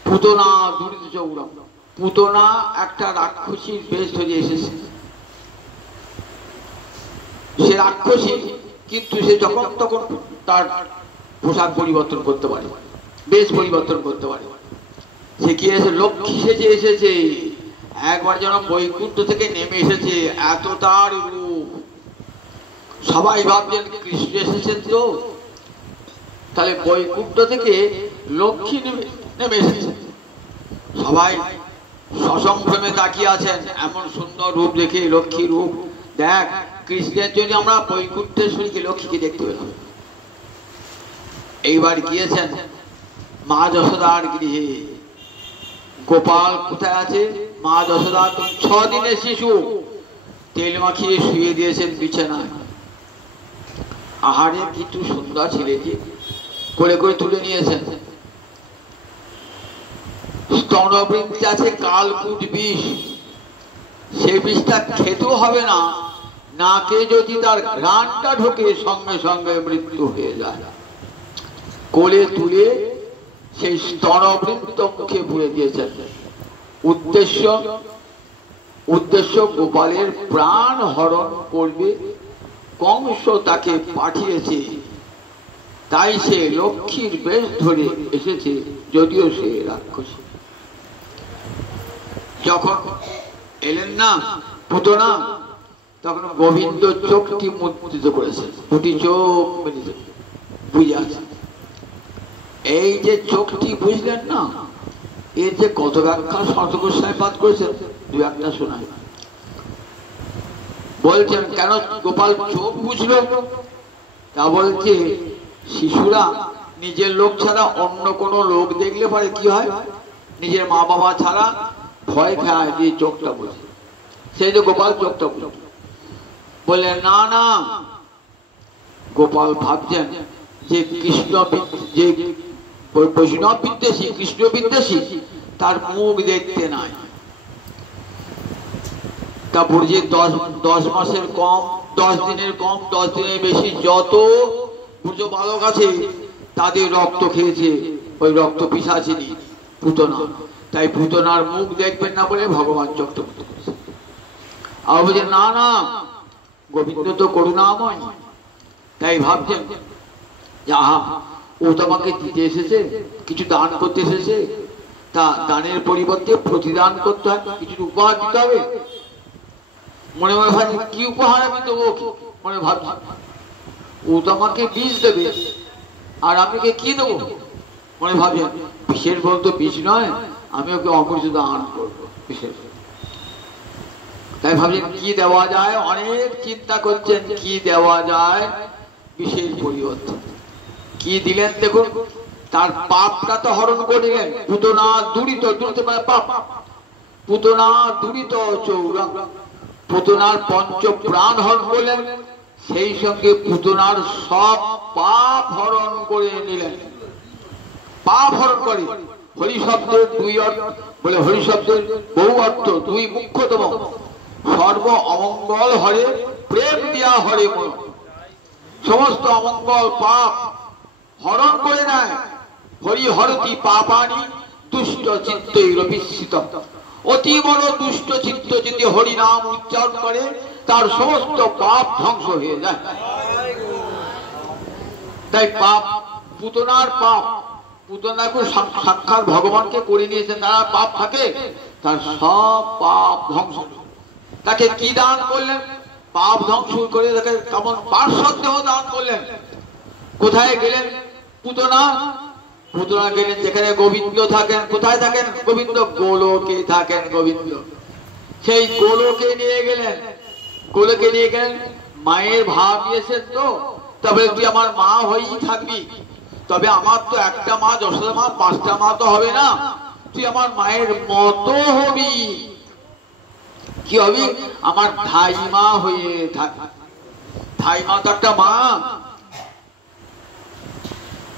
পুতনা দুরিত চৌরম। পুতনা একটা রাক্ষসীর বেশ ধরে এসেছে। সে রাক্ষসী, কিন্তু সে যখন তখন তার পোশাক পরিবর্তন করতে পারে, বেশ পরিবর্তন করতে পারে। সে কি এসে লক্ষ্মী সেজে এসেছে, একবার যেন বৈকুণ্ঠ থেকে নেমে এসেছে, এত তার রূপ। সবাই ভাবছেন কৃষ্ণ এসেছেন তো, তাহলে বৈকুণ্ঠ থেকে লক্ষ্মী নেমে এসেছে। সবাই সসম্ভ্রমে তাকিয়ে আছেন, এমন সুন্দর রূপ দেখে, লক্ষ্মী রূপ। দেখ, কৃষ্ণের জন্য আমরা বৈকুণ্ঠেশ্বরীকে লক্ষ্মীকে দেখতে পেলাম। এইবার গিয়েছেন মা যশোদার গৃহে। গোপাল কোথায় আছে? মা যশোদা 6 দিনের শিশু, তেল মাখিয়ে শুয়ে দিয়েছেন বিছানায়। আহারে কিন্তু সুন্দর ছেলেটি, করে করে তুলে নিয়েছেন। স্তনবৃন্তে আছে কালকুট বিষ, সে বিষটা খেতেও হবে না, নাকে যদি তার ঘ্রাণটা ঢোকে সঙ্গে সঙ্গে মৃত্যু হয়ে যায়। কোলে তুলে সেই স্তনবৃন্ত মুখে পুরে দিয়েছেন। উদ্দেশ্য গোপালের প্রাণ হরণ করবে। কংস তাকে পাঠিয়েছে, তাই সে লক্ষ্মীর বেশ ধরে এসেছে, যদিও সে রাক্ষসী। যখন এলেন না পুতনা, তখন গোবিন্দ চোখটি মুদ্রিত করেছে, দুটি চোখ বুঝে আছে। এই যে চোখটি বুঝলেন না, এর যে কত ব্যাখ্যা শতকোষায় পাঠ করেছেন, দু একটা শোনায়। বলছেন কেন গোপাল চোখ বুঝলো? তা বলছে শিশুরা নিজের লোক ছাড়া অন্য কোনো লোক দেখলে পরে কি হয়, নিজের মা বাবা ছাড়া ভয় খায়, দিয়ে চোখটা বুঝে। সেই যে গোপাল চোখটা বুঝল। বলে না না, গোপাল ভাবছেন যে কৃষ্ণ, যে বৈষ্ণব বিদ্বেষী, কৃষ্ণ বিদ্বেষী, তার মুখ দেখতে নাই। তা বুঝে 10 মাসের কম, 10 দিনের কম, 10 দিনের বেশি যত বুঝ বালক আছে, তাদের রক্ত খেয়েছে ওই রক্ত পিশাচিনী পুতনা। তাই পুতনার মুখ দেখবেন না বলে ভগবান চক্র করেছে। আর বলছে না না, গোবিন্দ তো করুণাময়, তাই ভাবছেন যাহা ও তোমাকে দিতে এসেছে, কিছু দান করতে এসেছে, তা দানের পরিবর্তে প্রতিদান করতে হয়, কিছু উপহার দিতে হবে। মনে মনে ভাবছি কি উপহার আমি দেবো, মনে ভাবছি ও তোমাকে বীজ দেবে, আর আমি ওকে কি দেবো? মনে ভাবছেন বিষের বলতো বীজ নয়, আমি ওকে অমৃত দান করবো বিষের। তাই ভাবছেন কি দেওয়া যায়, অনেক চিন্তা করছেন কি দেওয়া যায় বিষের পরিবর্তে। কি দিলেন দেখুন, তার পাপটা তো হরণ করে দিলেন। পুতনা দুরিত, দুরিত মানে পাপ, পুতনা দুরিত চৌরা, পুতনার পঞ্চ প্রাণ হরণ করলেন, সেই সঙ্গে পুতনার সব পাপ হরণ করে নিলেন। পাপ হরণ করে, হরি শব্দের 2 অর্থ, বলে হরি শব্দের বহু অর্থ, 2 মুখ্যতম। সর্ব অমঙ্গল হরে, প্রেম দিয়া হরে মন। সমস্ত অমঙ্গল পাপ হরণ করে নেয়। হরি হরতি পাপানি দুষ্ট চিত্তৈরবিস্মিত। অতি বড় দুষ্ট চিত্ত যদি হরি নাম উচ্চারণ করে, তার সমস্ত পাপ ধ্বংস হয়ে যায়। তাই পাপ, পুতনার পাপ, পুতনাকে সাক্ষাৎ ভগবানকে করে নিয়েছেন, তারা পাপ থাকে, তার সব পাপ ধ্বংস। তাকে কি দান করলেন? পাপ ধ্বংস করে তাকে কেমন পার্শ্বদ দেহ দান করলেন। কোথায় গেলেন পুতনা? পুতনা গেলেন যেখানে গোবিন্দ থাকেন। কোথায় থাকেন গোবিন্দ? গোলকে থাকেন গোবিন্দ। সেই গোলকে নিয়ে গেলেন, গোলকে নিয়ে গেলেন। মায়ের ভাব নিয়েছেন তো, তবে তুই আমার মা হয়েই থাকবি। তবে আমার তো একটা মা, যশোদা মা, 5টা মা তো হবে না। তুই আমার মায়ের মতো হবি। কি হবি? আমার ধাইমা হয়ে থাক। ধাইমা তো একটা মা,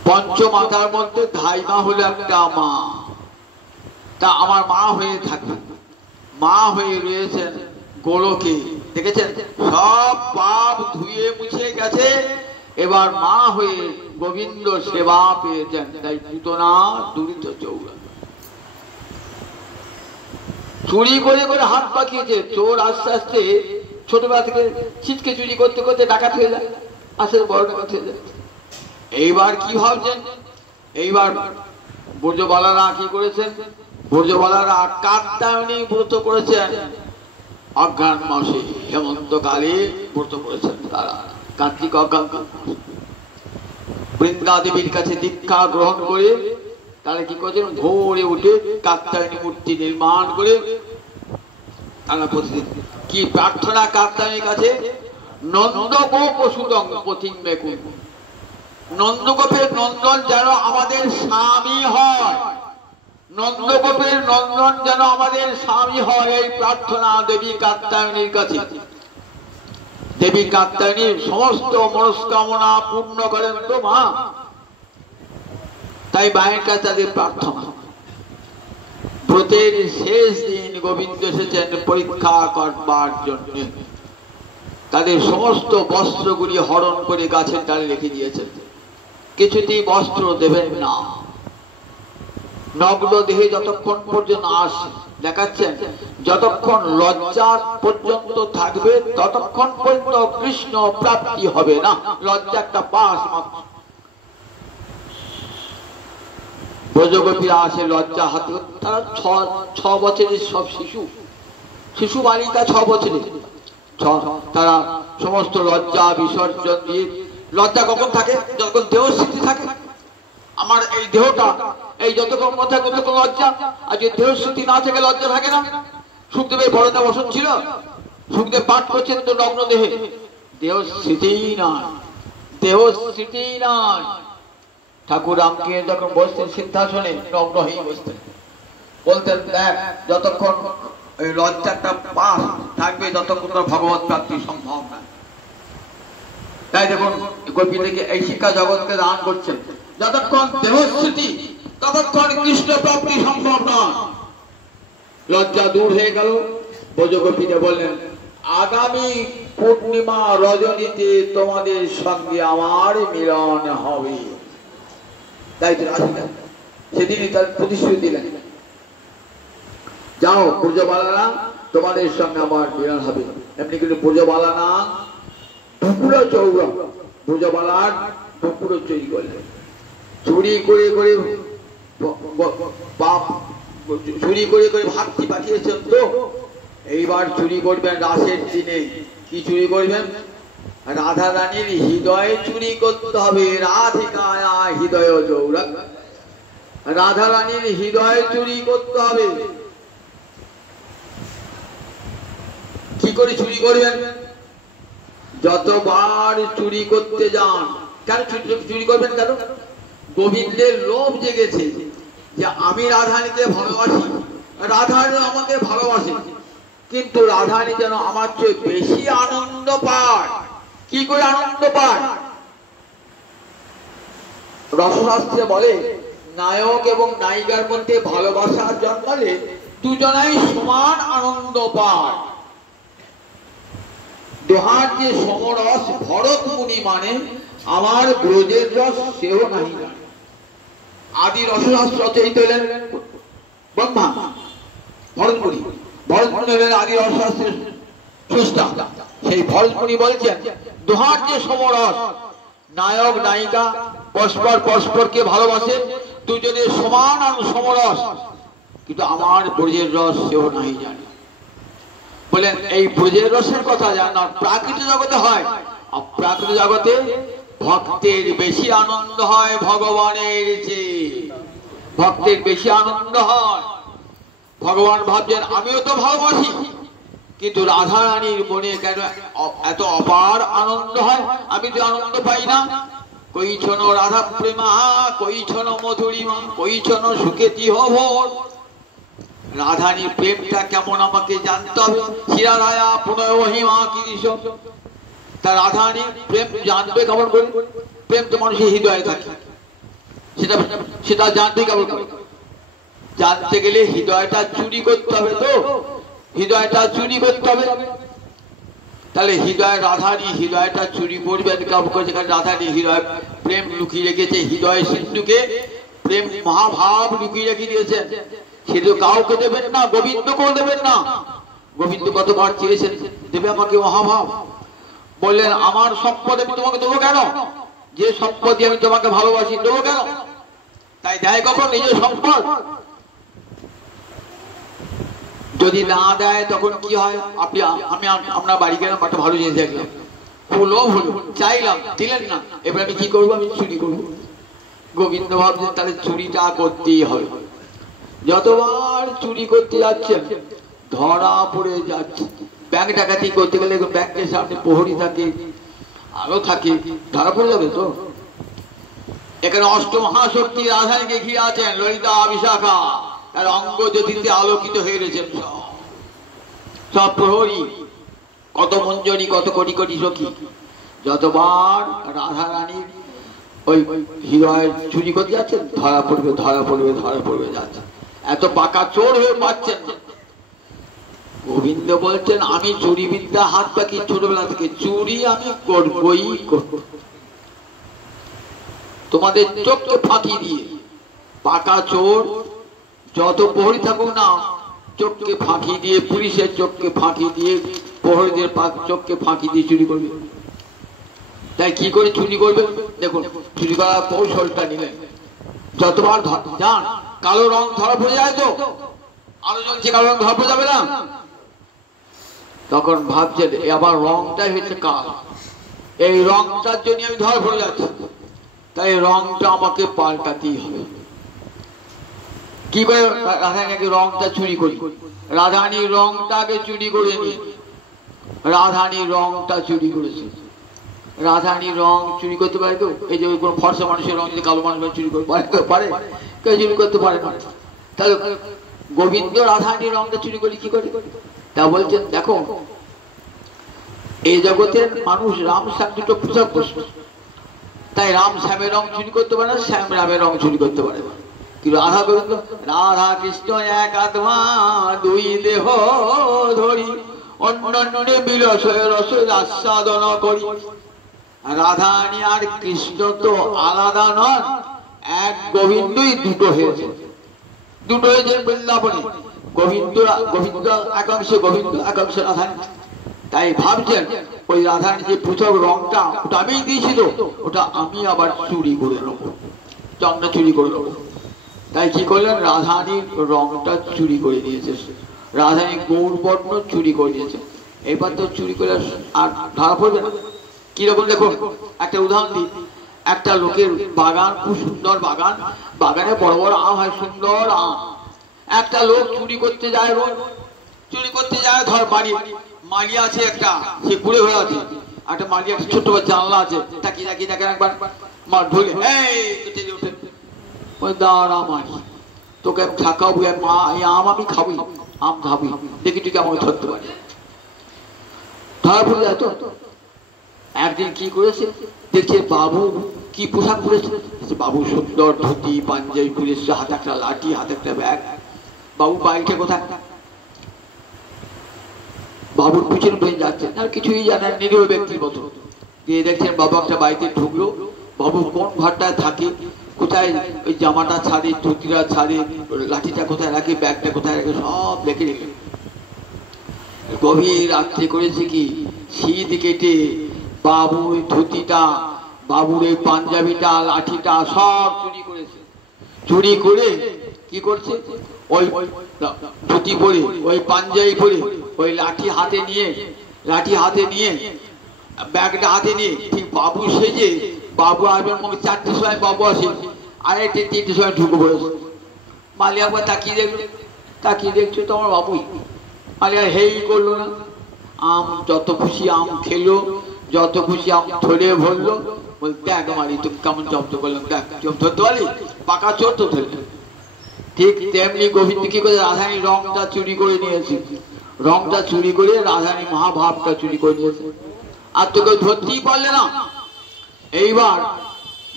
পঞ্চমাতার মধ্যে ধাইমা হলো একটা মা। তা আমার মা হয়ে থাকবে। মা হয়ে রয়েছেন গোলকে, দেখেছেন সব পাপ ধুয়ে মুছে গেছে, এবার মা হয়ে গোবিন্দ সেবা পেয়েছেন। তাই পুতনা দুরিত চৌরা চুরি করে করে হাত পাকিয়েছে। চোর আস্তে আস্তে ছোটবেলা থেকে ছিটকে চুরি করতে করতে ডাকাত হয়ে যায়, আস্তে বড় ডাকাত হয়ে যায়। এইবার কি ভাবছেন? এইবার ব্রজবালারা কি করেছেন? ব্রজবালারা কাত্যায়নী ব্রত করেছেন। অজ্ঞান মাসে হেমন্তকালে ব্রত করেছেন তারা, কার্তিক অজ্ঞান। বৃন্দা দেবীর কাছে দীক্ষা গ্রহণ করে তারা কি করেছেন? ভোরে উঠে কাত্যায়নী মূর্তি নির্মাণ করে তারা প্রতিদিন কি প্রার্থনা কাত্যায়নীর কাছে? নন্দগোপ পশুদং পথিমে কুল। নন্দগোপের নন্দন যেন আমাদের স্বামী হয়, নন্দগোপের নন্দন যেন আমাদের স্বামী হয়, এই প্রার্থনা দেবী কাত্যায়নীর কাছে। দেবী কাত্যায়নীর সমস্ত মনস্কামনা পূর্ণ করেন তো মা। তাই মায়ের কাছে তাদের প্রার্থনা। ব্রতের শেষ দিন গোবিন্দ এসেছেন পরীক্ষা করবার জন্য। তাদের সমস্ত বস্ত্রগুলি হরণ করে গাছের ডালে রেখে দিয়েছেন, কিছুতেই বস্ত্র দেবেন না। নগ্ন দেহে যতক্ষণ পর্যন্ত আসে দেখাচ্ছেন, যতক্ষণ লজ্জা পর্যন্ত থাকবে ততক্ষণ পর্যন্ত কৃষ্ণ প্রাপ্তি হবে না। লজ্জা একটা পাশ মাত্র। ব্রজগোপীরা আসে লজ্জা হাতে, তারা ছ বছরের সব শিশু বালিকা, 6 বছরের। তারা সমস্ত লজ্জা বিসর্জন দিয়ে, লজ্জা কখন থাকে? যখন দেহ স্থিতি থাকে। আমার এই দেহটা এই যতক্ষণ কথা ততক্ষণ লজ্জা, আর যদি দেহ স্থিতি না থাকে লজ্জা থাকে না। সুখদেবের বরণে বসন ছিল, সুখদেব পাঠ করছেন তো নগ্ন দেহে, দেহ স্থিতি নয়, দেহ স্থিতি নয়। ঠাকুর রামকে যখন বসতেন সিংহাসনে নগ্ন হয়ে বসতেন, বলতেন দেখ যতক্ষণ ওই লজ্জাটা পাশ থাকবে ততক্ষণ ভগবত প্রাপ্তি সম্ভব না। তাই দেখুন গোপীদেরকে এই শিক্ষা জগৎকে দান করছেন, যতক্ষণ দেহস্থিতি ততক্ষণ কৃষ্ণ প্রাপ্তি সম্ভব নয়। লজ্জা দূর হয়ে গেল। ব্রজগোপীরা বললেন আগামী পূর্ণিমা রজনীতে তোমাদের সঙ্গে আমার মিলন হবে। তাই তো সেদিনই তার প্রতিশ্রুতি দিলেন, যাও ব্রজবালারা তোমাদের সঙ্গে আমার মিলন হবে। এমনি কিন্তু ব্রজবালা না দুপুরো চৌরা, ব্রজবালার দুপুরো চুরি করলেন। চুরি করে করে চুরি করে করে ভাবছি পাঠিয়েছেন তো, এইবার চুরি করবেন রাসের দিনে। কি চুরি করবেন? রাধা রানীর হৃদয় চুরি করতে হবে। রাধিকায়া হৃদয় চৌরাক, রাধা রানীর হৃদয় চুরি করতে হবে। কি করে চুরি করবেন? যতবার চুরি করতে যান, কেন চুরি করবেন? কেন? গোবিন্দের লোভ জেগেছে যে আমি রাধারানীকে ভালোবাসি, রাধারানী আমাকে ভালোবাসে, কিন্তু রাধারানী যেন আমার চেয়ে বেশি আনন্দ পায়। কি করে আনন্দ পায়? রসশাস্ত্রে বলে নায়ক এবং নায়িকার মধ্যে ভালোবাসা জন্মালে দুজনাই সমান আনন্দ পায়। দোহার যে সমরস ভরত মুনি মানে আমার ব্রজের রস সেও নাহি জানে। আদি রসশাস্ত্র রচয়িত হলেন ব্রহ্মা, ভরত মুনি। ভরত মুনি হলেন আদি রসশাস্ত্রের স্রষ্টা। সেই ভরত মুনি বলছেন দোহার যে সমরস, নায়ক নায়িকা পরস্পরকে ভালোবাসে, দুজনের সমান সমরস, কিন্তু আমার ব্রজের রস সেও নাহি জানে। বলেন এই ব্রজের রসের কথা জানা প্রাকৃত জগতে হয়, অপ্রাকৃত জগতে ভক্তের বেশি আনন্দ হয় ভগবানের চেয়ে। ভক্তের বেশি আনন্দ হয়। ভগবান ভাবছেন আমিও তো ভালোবাসি, কিন্তু রাধা রানীর মনে কেন এত অপার আনন্দ হয়, আমি তো আনন্দ পাই না। কইছন রাধা প্রেমা, কইছন মধুরিমা, কইছন সুখে তিহভোর, রাধারানীর প্রেমটা কেমন আমাকে জানতে হবে। শিরারায়া পুনর্মহিমা কিরিশ, তা রাধারানীর প্রেম জানবে কেমন করে? প্রেম তো মানুষের হৃদয়ে থাকে, সেটা সেটা জানতে কেমন করে? জানতে গেলে হৃদয়টা চুরি করতে হবে, তো হৃদয়টা চুরি করতে হবে। তাহলে হৃদয় রাধারানী হৃদয়টা চুরি করবে কেমন করে? যেখানে রাধারানী হৃদয় প্রেম লুকিয়ে রেখেছে, হৃদয় সিন্ধুকে প্রেম মহাভাব লুকিয়ে রেখে দিয়েছেন, সে তো কাউকে দেবেন না, গোবিন্দকেও দেবেন না। গোবিন্দ কতবার চেয়েছেন দেবে আমাকে মহাভাব, বললেন আমার সম্পদ আমি তোমাকে দেবো কেন? যে সম্পদ আমি তোমাকে ভালোবাসি দেবো কেন? তাই দেয় কখন নিজের সম্পদ? যদি না দেয় তখন কি হয়? আপনি আমি আপনার বাড়ি গেলাম, একটা ভালো জিনিস দেখলাম, হলো হলো, চাইলাম দিলেন না, এবার আমি কি করবো? আমি চুরি করবো। গোবিন্দ ভাবছেন তাহলে চুরিটা করতেই হবে। যতবার চুরি করতে যাচ্ছেন ধরা পড়ে যাচ্ছে। ব্যাংক ডাকাতি করতে গেলে ব্যাংকের সামনে প্রহরী থাকে, আলো থাকে, ধরা পড়ে যাবে তো। এখানে অষ্টমহাশক্তি রাধারানীকে ঘিরে আছেন, ললিতা বিশাখা, তার অঙ্গ জ্যোতিতে আলোকিত হয়ে রয়েছেন সব প্রহরী, কত মঞ্জরি, কত কোটি কোটি সখী। যতবার রাধারানীর ওই হৃদয় চুরি করতে যাচ্ছেন ধরা পড়বে, ধরা পড়বে, ধরা পড়বে যাচ্ছে। এত পাকা চোর হয়ে পাচ্ছেন। গোবিন্দ বলছেন আমি চুরি বিদ্যা হাত পাকি ছোটবেলা থেকে, চুরি আমি করবই করব। তোমাদের চোখকে ফাঁকি দিয়ে, পাকা চোর যত প্রহরী থাকুক না, চোখকে ফাঁকি দিয়ে, পুলিশের চোখকে ফাঁকি দিয়ে, প্রহরীদের চোখকে ফাঁকি দিয়ে চুরি করবে। তাই কি করে চুরি করবে? দেখুন চুরি করার কৌশলটা নিলেন। যতবার যান কালো রং ধরা পড়ে যায়, তো আলো জ্বলছে, কালো রং ধরা পড়ে যাবে না? তখন ভাবছেন আবার রংটাই হচ্ছে কাল, এই রংটার জন্য আমি ধরা পড়ে যাচ্ছি, তাই রংটা আমাকে পাল্টাতেই হবে। কি করে রাধারানীকে রংটা চুরি করি? রাধারানীর রংটাকে চুরি করে নিয়ে, রাধারানীর রংটা চুরি করেছে। রাধারানীর রং চুরি করতে পারে কেউ? এই যে কোন ফর্সা মানুষের রং যদি কালো মানুষ চুরি করতে পারে? কেউ চুরি করতে পারে না। তাহলে গোবিন্দ রাধারানীর রংটা চুরি করি কি করে? তা বলছেন দেখো, এই জগতের মানুষ রাম শ্যাম দুটো পৃথক বস্তু, তাই রাম শ্যামের রং চুরি করতে পারে না, শ্যাম রামের রং চুরি করতে পারে না। কিন্তু রাধা গোবিন্দ, রাধা কৃষ্ণ এক আত্মা দুই দেহ ধরি, অন্যান্য বিলসয় রস আস্বাদন করি। রাধারানী আর কৃষ্ণ তো আলাদা নন, এক গোবিন্দই দুটো হয়েছে, দুটো হয়েছে বৃন্দাবনে। গোবিন্দ গোবিন্দ একাংশে গোবিন্দ, একাংশে রাধারানী। তাই ভাবছেন ওই রাধারানী যে পৃথক রংটা, ওটা আমি দিয়েছি, তো ওটা আমি আবার চুরি করে নেবো, চন্দ্র চুরি করে নেবো। তাই কি করলেন? রাধারানীর রংটা চুরি করে নিয়েছে, রাধারানী গৌরবর্ণ চুরি করে নিয়েছে। এবার তো চুরি করে আর ধরা পড়বে না। কিরকম দেখুন, একটা উদাহরণ দিই। একটা লোকের বাগান, খুব সুন্দর বাগান, বাগানে বড় বড় আম হয়, সুন্দর আম। একটা লোক চুরি করতে যায়, রোজ চুরি করতে যায়, ধর বাড়ি মালি আছে একটা, সে ঘুরে ঘুরে আছে, একটা মালি একটা ছোট্ট জানলা আছে, তাকিয়ে তাকিয়ে দেখেন একবার মা ঢুলে দাঁড়া মারি, তোকে থাকাবো, মা এই আম আমি খাবি, আম খাবি, দেখি তুই কেমন ধরতে পারি। ধরা পড়ে যায় তো। একদিন কি করেছে দেখছে, বাবু কি পোশাক পরেছে, বাবু সুন্দর ধুতি পাঞ্জাবি পরেছে, হাতে একটা লাঠি, হাতে একটা ব্যাগ। বাবু বাড়িটা কোথায়? বাবুর পিছনে বসে যাচ্ছেন, আর কিছুই জানেন, নিরীহ ব্যক্তির মতো। গিয়ে দেখছেন বাবু একটা বাড়িতে ঢুকলো, বাবু কোন ঘরটায় থাকে, কোথায় ওই জামাটা ছাড়ে, ধুতিটা ছাড়ে, লাঠিটা কোথায় রাখে, ব্যাগটা কোথায় রাখে, সব লেখে রেখে। গভীর রাত্রে করেছে কি, শীত কেটে বাবুর ধুতিটা, বাবুর এই পাঞ্জাবিটা, লাঠিটা সব চুরি করেছে। চুরি করে কি করছে, ওই ধুতি পরে, ওই পাঞ্জাবি পরে, ওই লাঠি হাতে নিয়ে, লাঠি হাতে নিয়ে, ব্যাগটা হাতে নিয়ে, ঠিক বাবু সেজে, বাবু আসবেন মনে 4টের সময় বাবু আসে, আর 3টের সময় ঢুকে পড়েছে। মালিয়া একবার তাকিয়ে দেখলো, তাকিয়ে দেখছো তো আমার বাবুই। মালিয়া হেই করলো না, আম যত খুশি আম খেলো, যত খুশি আম ধরে ভরলো। বল দেখ মালি তুমি কেমন জব্দ করলাম, দেখ জব ধরতে পারি, পাকা চোর তো ধরলে। ঠিক তেমনি গোবিন্দ কি করে রাধারানী রংটা চুরি করে নিয়েছে, রংটা চুরি করে রাধারানী মহাভাবটা চুরি করে নিয়েছে, আর তোকে ধরতেই পারলে না। এইবার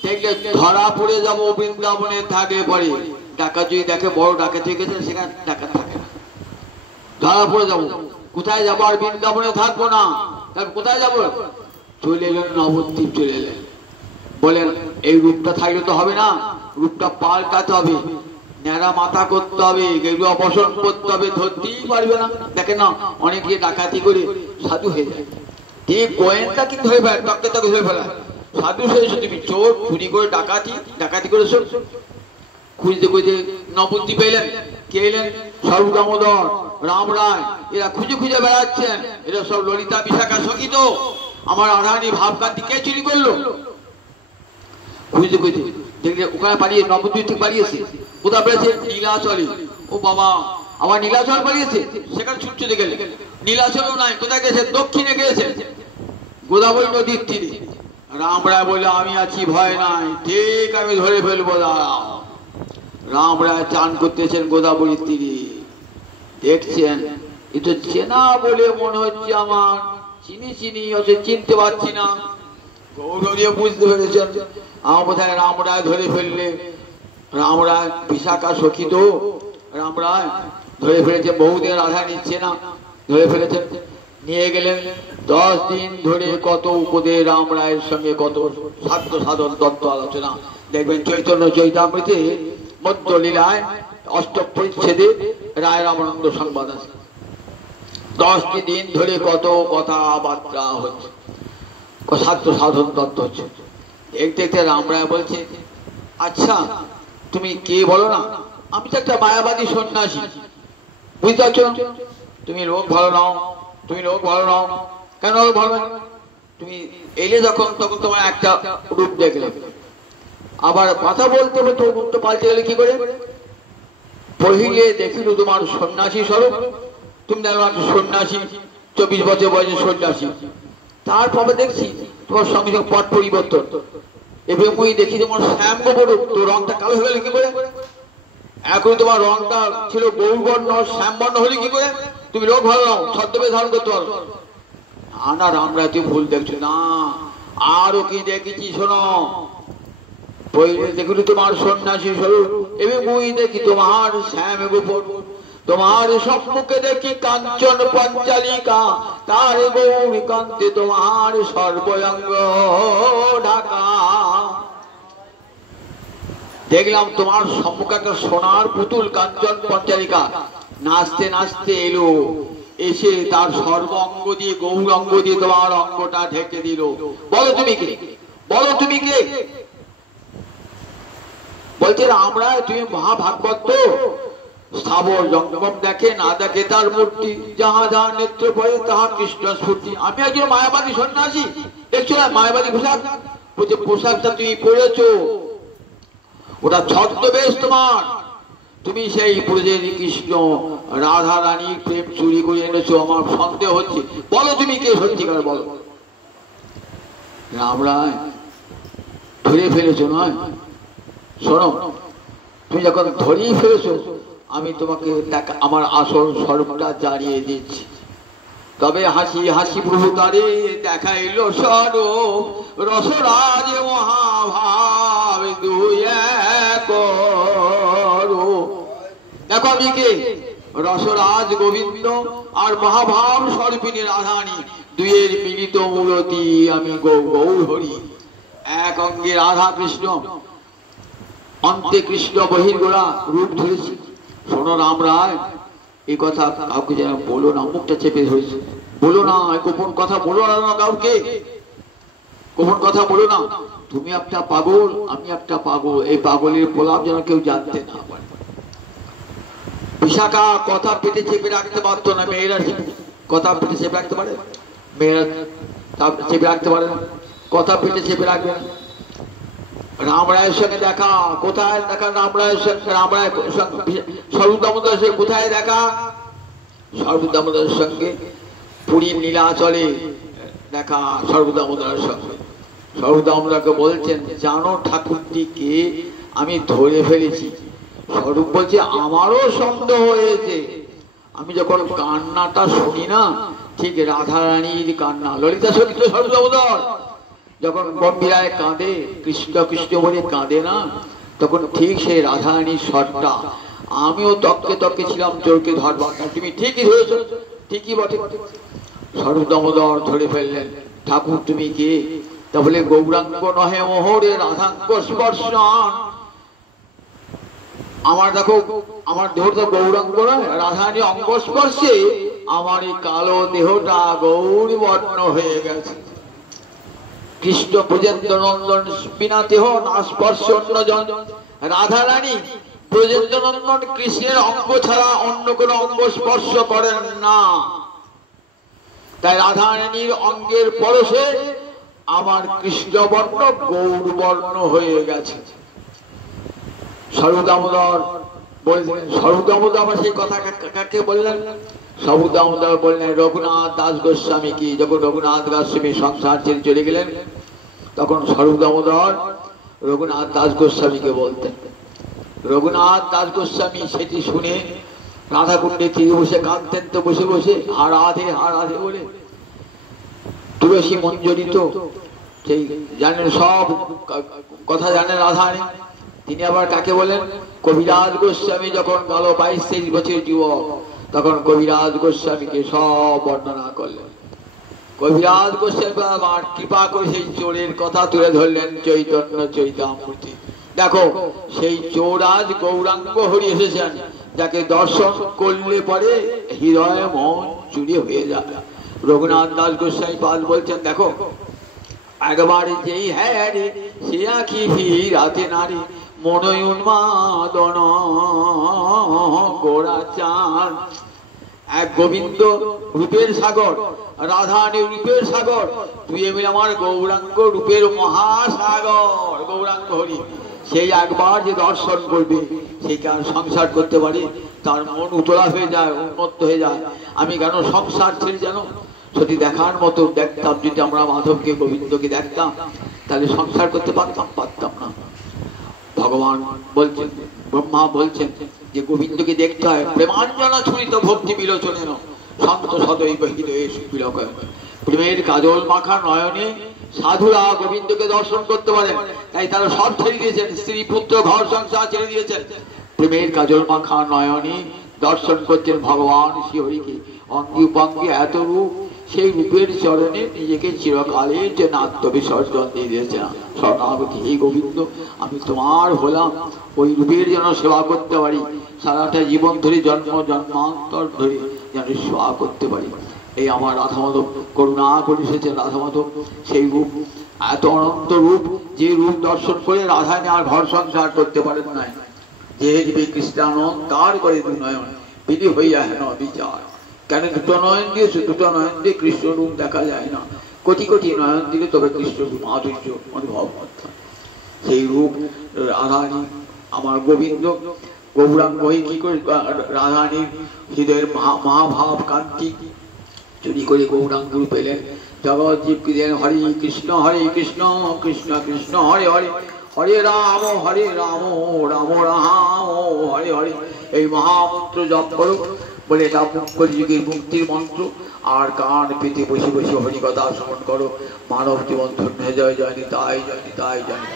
দেখলে ধরা পড়ে যাবো বৃন্দাবনের ধারে পরে, ডাকাত যদি দেখে বড় ডাকাত হয়ে গেছে, সেখানে ডাকাত থাকে না, ধরা পড়ে যাবো। কোথায় যাবো? আর বৃন্দাবনে থাকবো না, কোথায় যাবো? চলে এলেন নবদ্বীপ, চলে এলেন। বলেন এই রূপটা থাকলে তো হবে না, রূপটা পাল্টাতে হবে, ন্যাড়া মাথা করতে হবে, গেরুয়া বসন করতে হবে, ধরতেই পারবে না। দেখেন না অনেকে ডাকাতি করে সাধু হয়ে যায়, ঠিক গোয়েন্দা কিন্তু ধরে ফেলে, ডক্টর তাকে ধরে ফেলা, সাধু হয়েছে তুমি চোর, চুরি করে ডাকাতি করেছো। খুঁজতে খুঁজতে নবদ্বীপে এলেন, কে এলেন? সর্বদামোদর, রাম রায়, এরা খুঁজে খুঁজে বেড়াচ্ছেন, এরা সব ললিতা বিশাখা সখী তো। আমার রাধারানী ভাবকান্তি কে চুরি করলো? খুঁজতে খুঁজতে দেখলে ওখানে পালিয়ে, নবদ্বীপ থেকে পালিয়েছে। কোথায় পেয়েছে? নীলাচলে। ও বাবা, আবার নীলাচল পালিয়েছে, সেখানে ছুটতে গেলে নীলাচলও নাই। কোথায় গেছে? দক্ষিণে গেছে, গোদাবরী নদীর তীরে। রাম রায় বলে আমি আছি, ভয় নাই, ঠিক আমি ধরে ফেলবো, দাঁড়াও। রাম রায় চান করতেছেন গোদাবরীর তীরে, দেখছেন এ তো চেনা বলে মনে হচ্ছে আমার, চিনি হচ্ছে, চিনতে পারছি না। গৌরীয় বুঝতে পেরেছেন আমার বোধহয় রাম রায় ধরে ফেললে। রাম রায় বিশাখা সখী তো, রাম রায় ধরে ফেলেছে, বহুদিন রাধা নিচ্ছে না, ধরে ফেলেছেন। নিয়ে গেলেন 10 দিন ধরে কত উপদেশ রাম রায়ের সঙ্গে, কত সাধ্য সাধন তত্ত্ব আলোচনা। দেখবেন চৈতন্য চৈতামৃতে মধ্য লীলায় 8ম পরিচ্ছেদে রায় রামানন্দ সংবাদ আছে। 10টি দিন ধরে কত কথাবার্তা হচ্ছে, সাধ্য সাধন তত্ত্ব হচ্ছে। দেখতে দেখতে রাম রায় বলছে, আচ্ছা তুমি কে বলো না? আমি তো একটা মায়াবাদী সন্ন্যাসী, বুঝতে পারছো? তুমি লোক ভালো নাও, তুমি লোক ভালো নাও। কেন ভালো? তুমি এলে যখন, তখন তোমার একটা রূপ দেখলে, আবার কথা বলতে হবে, তোর মুখটা পাল্টে গেলে কি করে? পহিলে দেখিল তোমার সন্ন্যাসী স্বরূপ, তুমি দেখো সন্ন্যাসী, 24 বছর বয়সে সন্ন্যাসী। তারপরে দেখছি তোমার সঙ্গে সঙ্গে পট পরিবর্তন, এবার মুই দেখি তোমার শ্যাম্ব রূপ, তোর রংটা কালো হয়ে গেলে কি করে? এখন তোমার রংটা ছিল গৌরবর্ণ, শ্যামবর্ণ হলে কি করে? তুমি লোক ভালো নাও, ছদ্মবেশ ধারণ করতে পারো না। রাম রায় তুই ভুল দেখছো না, আরো কি দেখেছি শোনো। পहिले দেখলি তোমার সন্ন্যাসী স্বরূপ, এবার মুই দেখি তোমার শ্যাম গোপন, তোমার সম্মুখে দেখি কাঞ্চন পঞ্চালিকা, তার গৌরী কান্তে তোমার সর্বঙ্গ ঢাকা। দেখলাম তোমার সম্মুখে একটা সোনার পুতুল কাঞ্চন পঞ্চালিকা নাচতে নাচতে এলো, এসে তার সর্বঙ্গ দিয়ে, গৌরাঙ্গ দিয়ে তোমার অঙ্গটা ঢেকে দিল। বলো তুমি কে? বলো তুমি কে? বলছে আমরা, তুমি মহাভাগবত, স্থাবর জঙ্গম দেখে না দেখে তার মূর্তি, যাহা যাহা নেত্র পড়ে তাহা কৃষ্ণ স্ফূর্তি। আমি একজন মায়াবাদী সন্ন্যাসী, দেখছো না মায়াবাদী পোশাক? বলছে পোশাকটা তুমি পরেছো, ওটা ছদ্মবেশ তোমার, তুমি সেই ব্রজের কৃষ্ণ রাধা রানীর প্রেম চুরি করে এনেছো, আমার সন্দেহ হচ্ছে। বলো তুমি কে সত্যিকার, বলো। রাম রায় ধরে ফেলেছো নয়? শোনো, তুমি যখন ধরেই ফেলেছো, আমি তোমাকে আমার আসল স্বরূপটা জানিয়ে দিচ্ছি। তবে হাসি হাসি প্রভু তারে দেখাইল স্বরূপ, রসরাজ মহাভাব দুই এক। দেখো আমি কে? রসরাজ গোবিন্দ আর মহাভাব স্বরূপিনী রাধারানী, দুইয়ের মিলিত মূলতি আমি গৌর হরি। এক অঙ্গে রাধা কৃষ্ণ, অন্তে কৃষ্ণ বহির্গোড়া রূপ ধরেছি। শোনো রাম রায়, এই কথা কাউকে যেন বলো না, মুখটা চেপে ধরেছে, বলো না, গোপন কথা বলো না কাউকে, গোপন কথা বলো না। তুমি একটা পাগল, আমি একটা পাগল, এই পাগলের প্রলাপ যেন কেউ জানতে না পারে। বিশাখা কথা পেটে চেপে রাখতে পারতো না, মেয়েরা কথা পেটে চেপে রাখতে পারে? মেয়েরা চেপে রাখতে পারে না, কথা পেটে চেপে রাখবে না। রাম রায়ের সঙ্গে দেখা, কোথায় দেখা? রাম রায়ের সঙ্গে, রাম রায় সর্বদামোদরের সঙ্গে কোথায় দেখা? সর্বদামোদরের সঙ্গে পুরীর নীলাচলে দেখা, সর্বদামোদরের সঙ্গে। সর্বদামোদরকে বলছেন, জানো ঠাকুরটিকে আমি ধরে ফেলেছি, স্বরূপ বলছে আমারও সন্দেহ হয়েছে। আমি যখন কান্নাটা শুনি না, ঠিক রাধারানীর কান্না, ললিতা সহিত স্বরূপ দামোদর যখন গম্ভীরায় কাঁদে, কৃষ্ণ কৃষ্ণ বলে কাঁদে না, তখন ঠিক সেই রাধারানীর স্বরটা। আমিও তককে তককে ছিলাম চোরকে ধরবার, তুমি ঠিকই ধরেছ, ঠিকই বটে। স্বরূপ দামোদর ধরে ফেললেন, ঠাকুর তুমি কে? তা বলে গৌরাঙ্গ নহে মোহরে রাধাঙ্গ স্পর্শন। আমার দেখো, আমার দেহটা গৌরাঙ্গ নয়, রাধারানী অঙ্গ স্পর্শে আমার এই কালো দেহটা গৌর বর্ণ হয়ে গেছে। কৃষ্ণ ব্রজেন্দ্র নন্দন বিনা দেহ না স্পর্শ অন্যজন। রাধারানী ব্রজেন্দ্র নন্দন কৃষ্ণের অঙ্গ ছাড়া অন্য কোনো অঙ্গ স্পর্শ করেন না। তাই রাধারানীর অঙ্গের পরশে আমার কৃষ্ণ বর্ণ গৌর বর্ণ হয়ে গেছে। স্বরূপ দামোদর বললেন, স্বরূপ দামোদর আমার সেই কথা কাকে বললেন? স্বরূপ দামোদর বললেন রঘুনাথ দাস গোস্বামী কি। যখন রঘুনাথ গোস্বামী সংসার ছেড়ে চলে গেলেন, তখন স্বরূপ দামোদর রঘুনাথ দাস গোস্বামীকে বলতেন। রঘুনাথ দাস গোস্বামী সেটি শুনে রাধাকুণ্ডে তীরে বসে কাঁদতেন তো বসে বসে, হারাধে হারাধে বলে। তুলসী মঞ্জরিত সেই জানেন, সব কথা জানেন রাধারানী। তিনি আবার কাকে বলেন? কবিরাজ গোস্বামী যখন গেল 22-23 বছরের যুবক, তখন কবিরাজ গোস্বামীকে সব বর্ণনা করলেন। কবিরাজ গোস্বামী আমার কৃপা করে সেই চোরের কথা তুলে ধরলেন চৈতন্য চৈতামূর্তি। দেখো সেই চোর আজ গৌরাঙ্গ হরি এসেছেন, যাকে দর্শন করলে পরে হৃদয় মন চুরি হয়ে যাবে। রঘুনাথ দাস গোস্বামী পাল বলছেন, দেখো একবার যেই হ্যাঁ রে সে আঁখি রাতে নারী মনয় উন্মাদন গোড়া চাঁদ। এক গোবিন্দ রূপের সাগর, রাধারানী রূপের সাগর, তুই এমনি আমার গৌরাঙ্গ রূপের মহাসাগর গৌরাঙ্গ হরি। সেই একবার যে দর্শন করবে সেই কেন সংসার করতে পারে? তার মন উতলা হয়ে যায়, উন্মত্ত হয়ে যায়। আমি কেন সংসার ছেড়ে যেন যদি দেখার মতো দেখতাম, যদি আমরা মাধবকে গোবিন্দকে দেখতাম, তাহলে সংসার করতে পারতাম না। ভগবান বলছেন, ব্রহ্মা বলছেন যে গোবিন্দকে দেখতে হয় প্রেমাঞ্জনা ছুরিত ভক্তি বিলোচনে শান্ত সদৈব হৃদয়ে সুবিলক। প্রেমের কাজল মাখা নয়নে সাধুরা গোবিন্দকে দর্শন করতে পারেন, তাই তারা সব ছেড়ে দিয়েছেন, স্ত্রী পুত্র ঘর সংসার ছেড়ে দিয়েছেন। প্রেমের কাজল মাখা নয়নে দর্শন করছেন ভগবান শ্রীহরিকে। অঙ্গি উপাঙ্গি এত রূপ, সেই রূপের চরণে নিজেকে চিরকালের জন্য আত্মবিসর্জন দিয়ে দিয়েছেন। শরণাগতি, হে গোবিন্দ আমি তোমার হলাম, ওই রূপের যেন সেবা করতে পারি, সারাটা জীবন ধরে জন্ম জন্মান্তর ধরে যেন সেবা করতে পারি। এই আমার রাধা মাধব করুণা করে এসেছেন। রাধা মাধব সেই রূপ, এত অনন্ত রূপ, যে রূপ দর্শন করে রাধানী আর ঘর সংসার করতে পারেন নাই। যে জীবে কৃষ্ণানন্দ তার করে দু নয়ন বিধি হইয়া হেন বিচার। কেন দুটো নয়ন দিয়েছে, দুটো নয়ন দিয়ে কৃষ্ণ রূপ দেখা যায় না, কোটি কোটি নয়ন দিলে তবে কৃষ্ণ রূপ মাধুর্য অনুভব করতে হয়। সেই রূপ রাধারানী আমার গোবিন্দ গৌরাঙ্গ হয়ে কি করে রাধারানীর হৃদয়ের মহাভাব কান্তি চুরি করে গৌরাঙ্গ রূপ পেলেন। জগৎ জীবকে দেন হরে কৃষ্ণ কৃষ্ণ কৃষ্ণ হরে হরে, হরে রাম রাম রাম হরে হরে। এই মহামন্ত্র জপ করো বলে, এটা যুগের মুক্তির মন্ত্র। আর কান পেতে বসে বসে হরিকথা শ্রবণ করো, মানব জীবন ধন্য হয়ে যায়। জানি তাই জানি তাই জানি।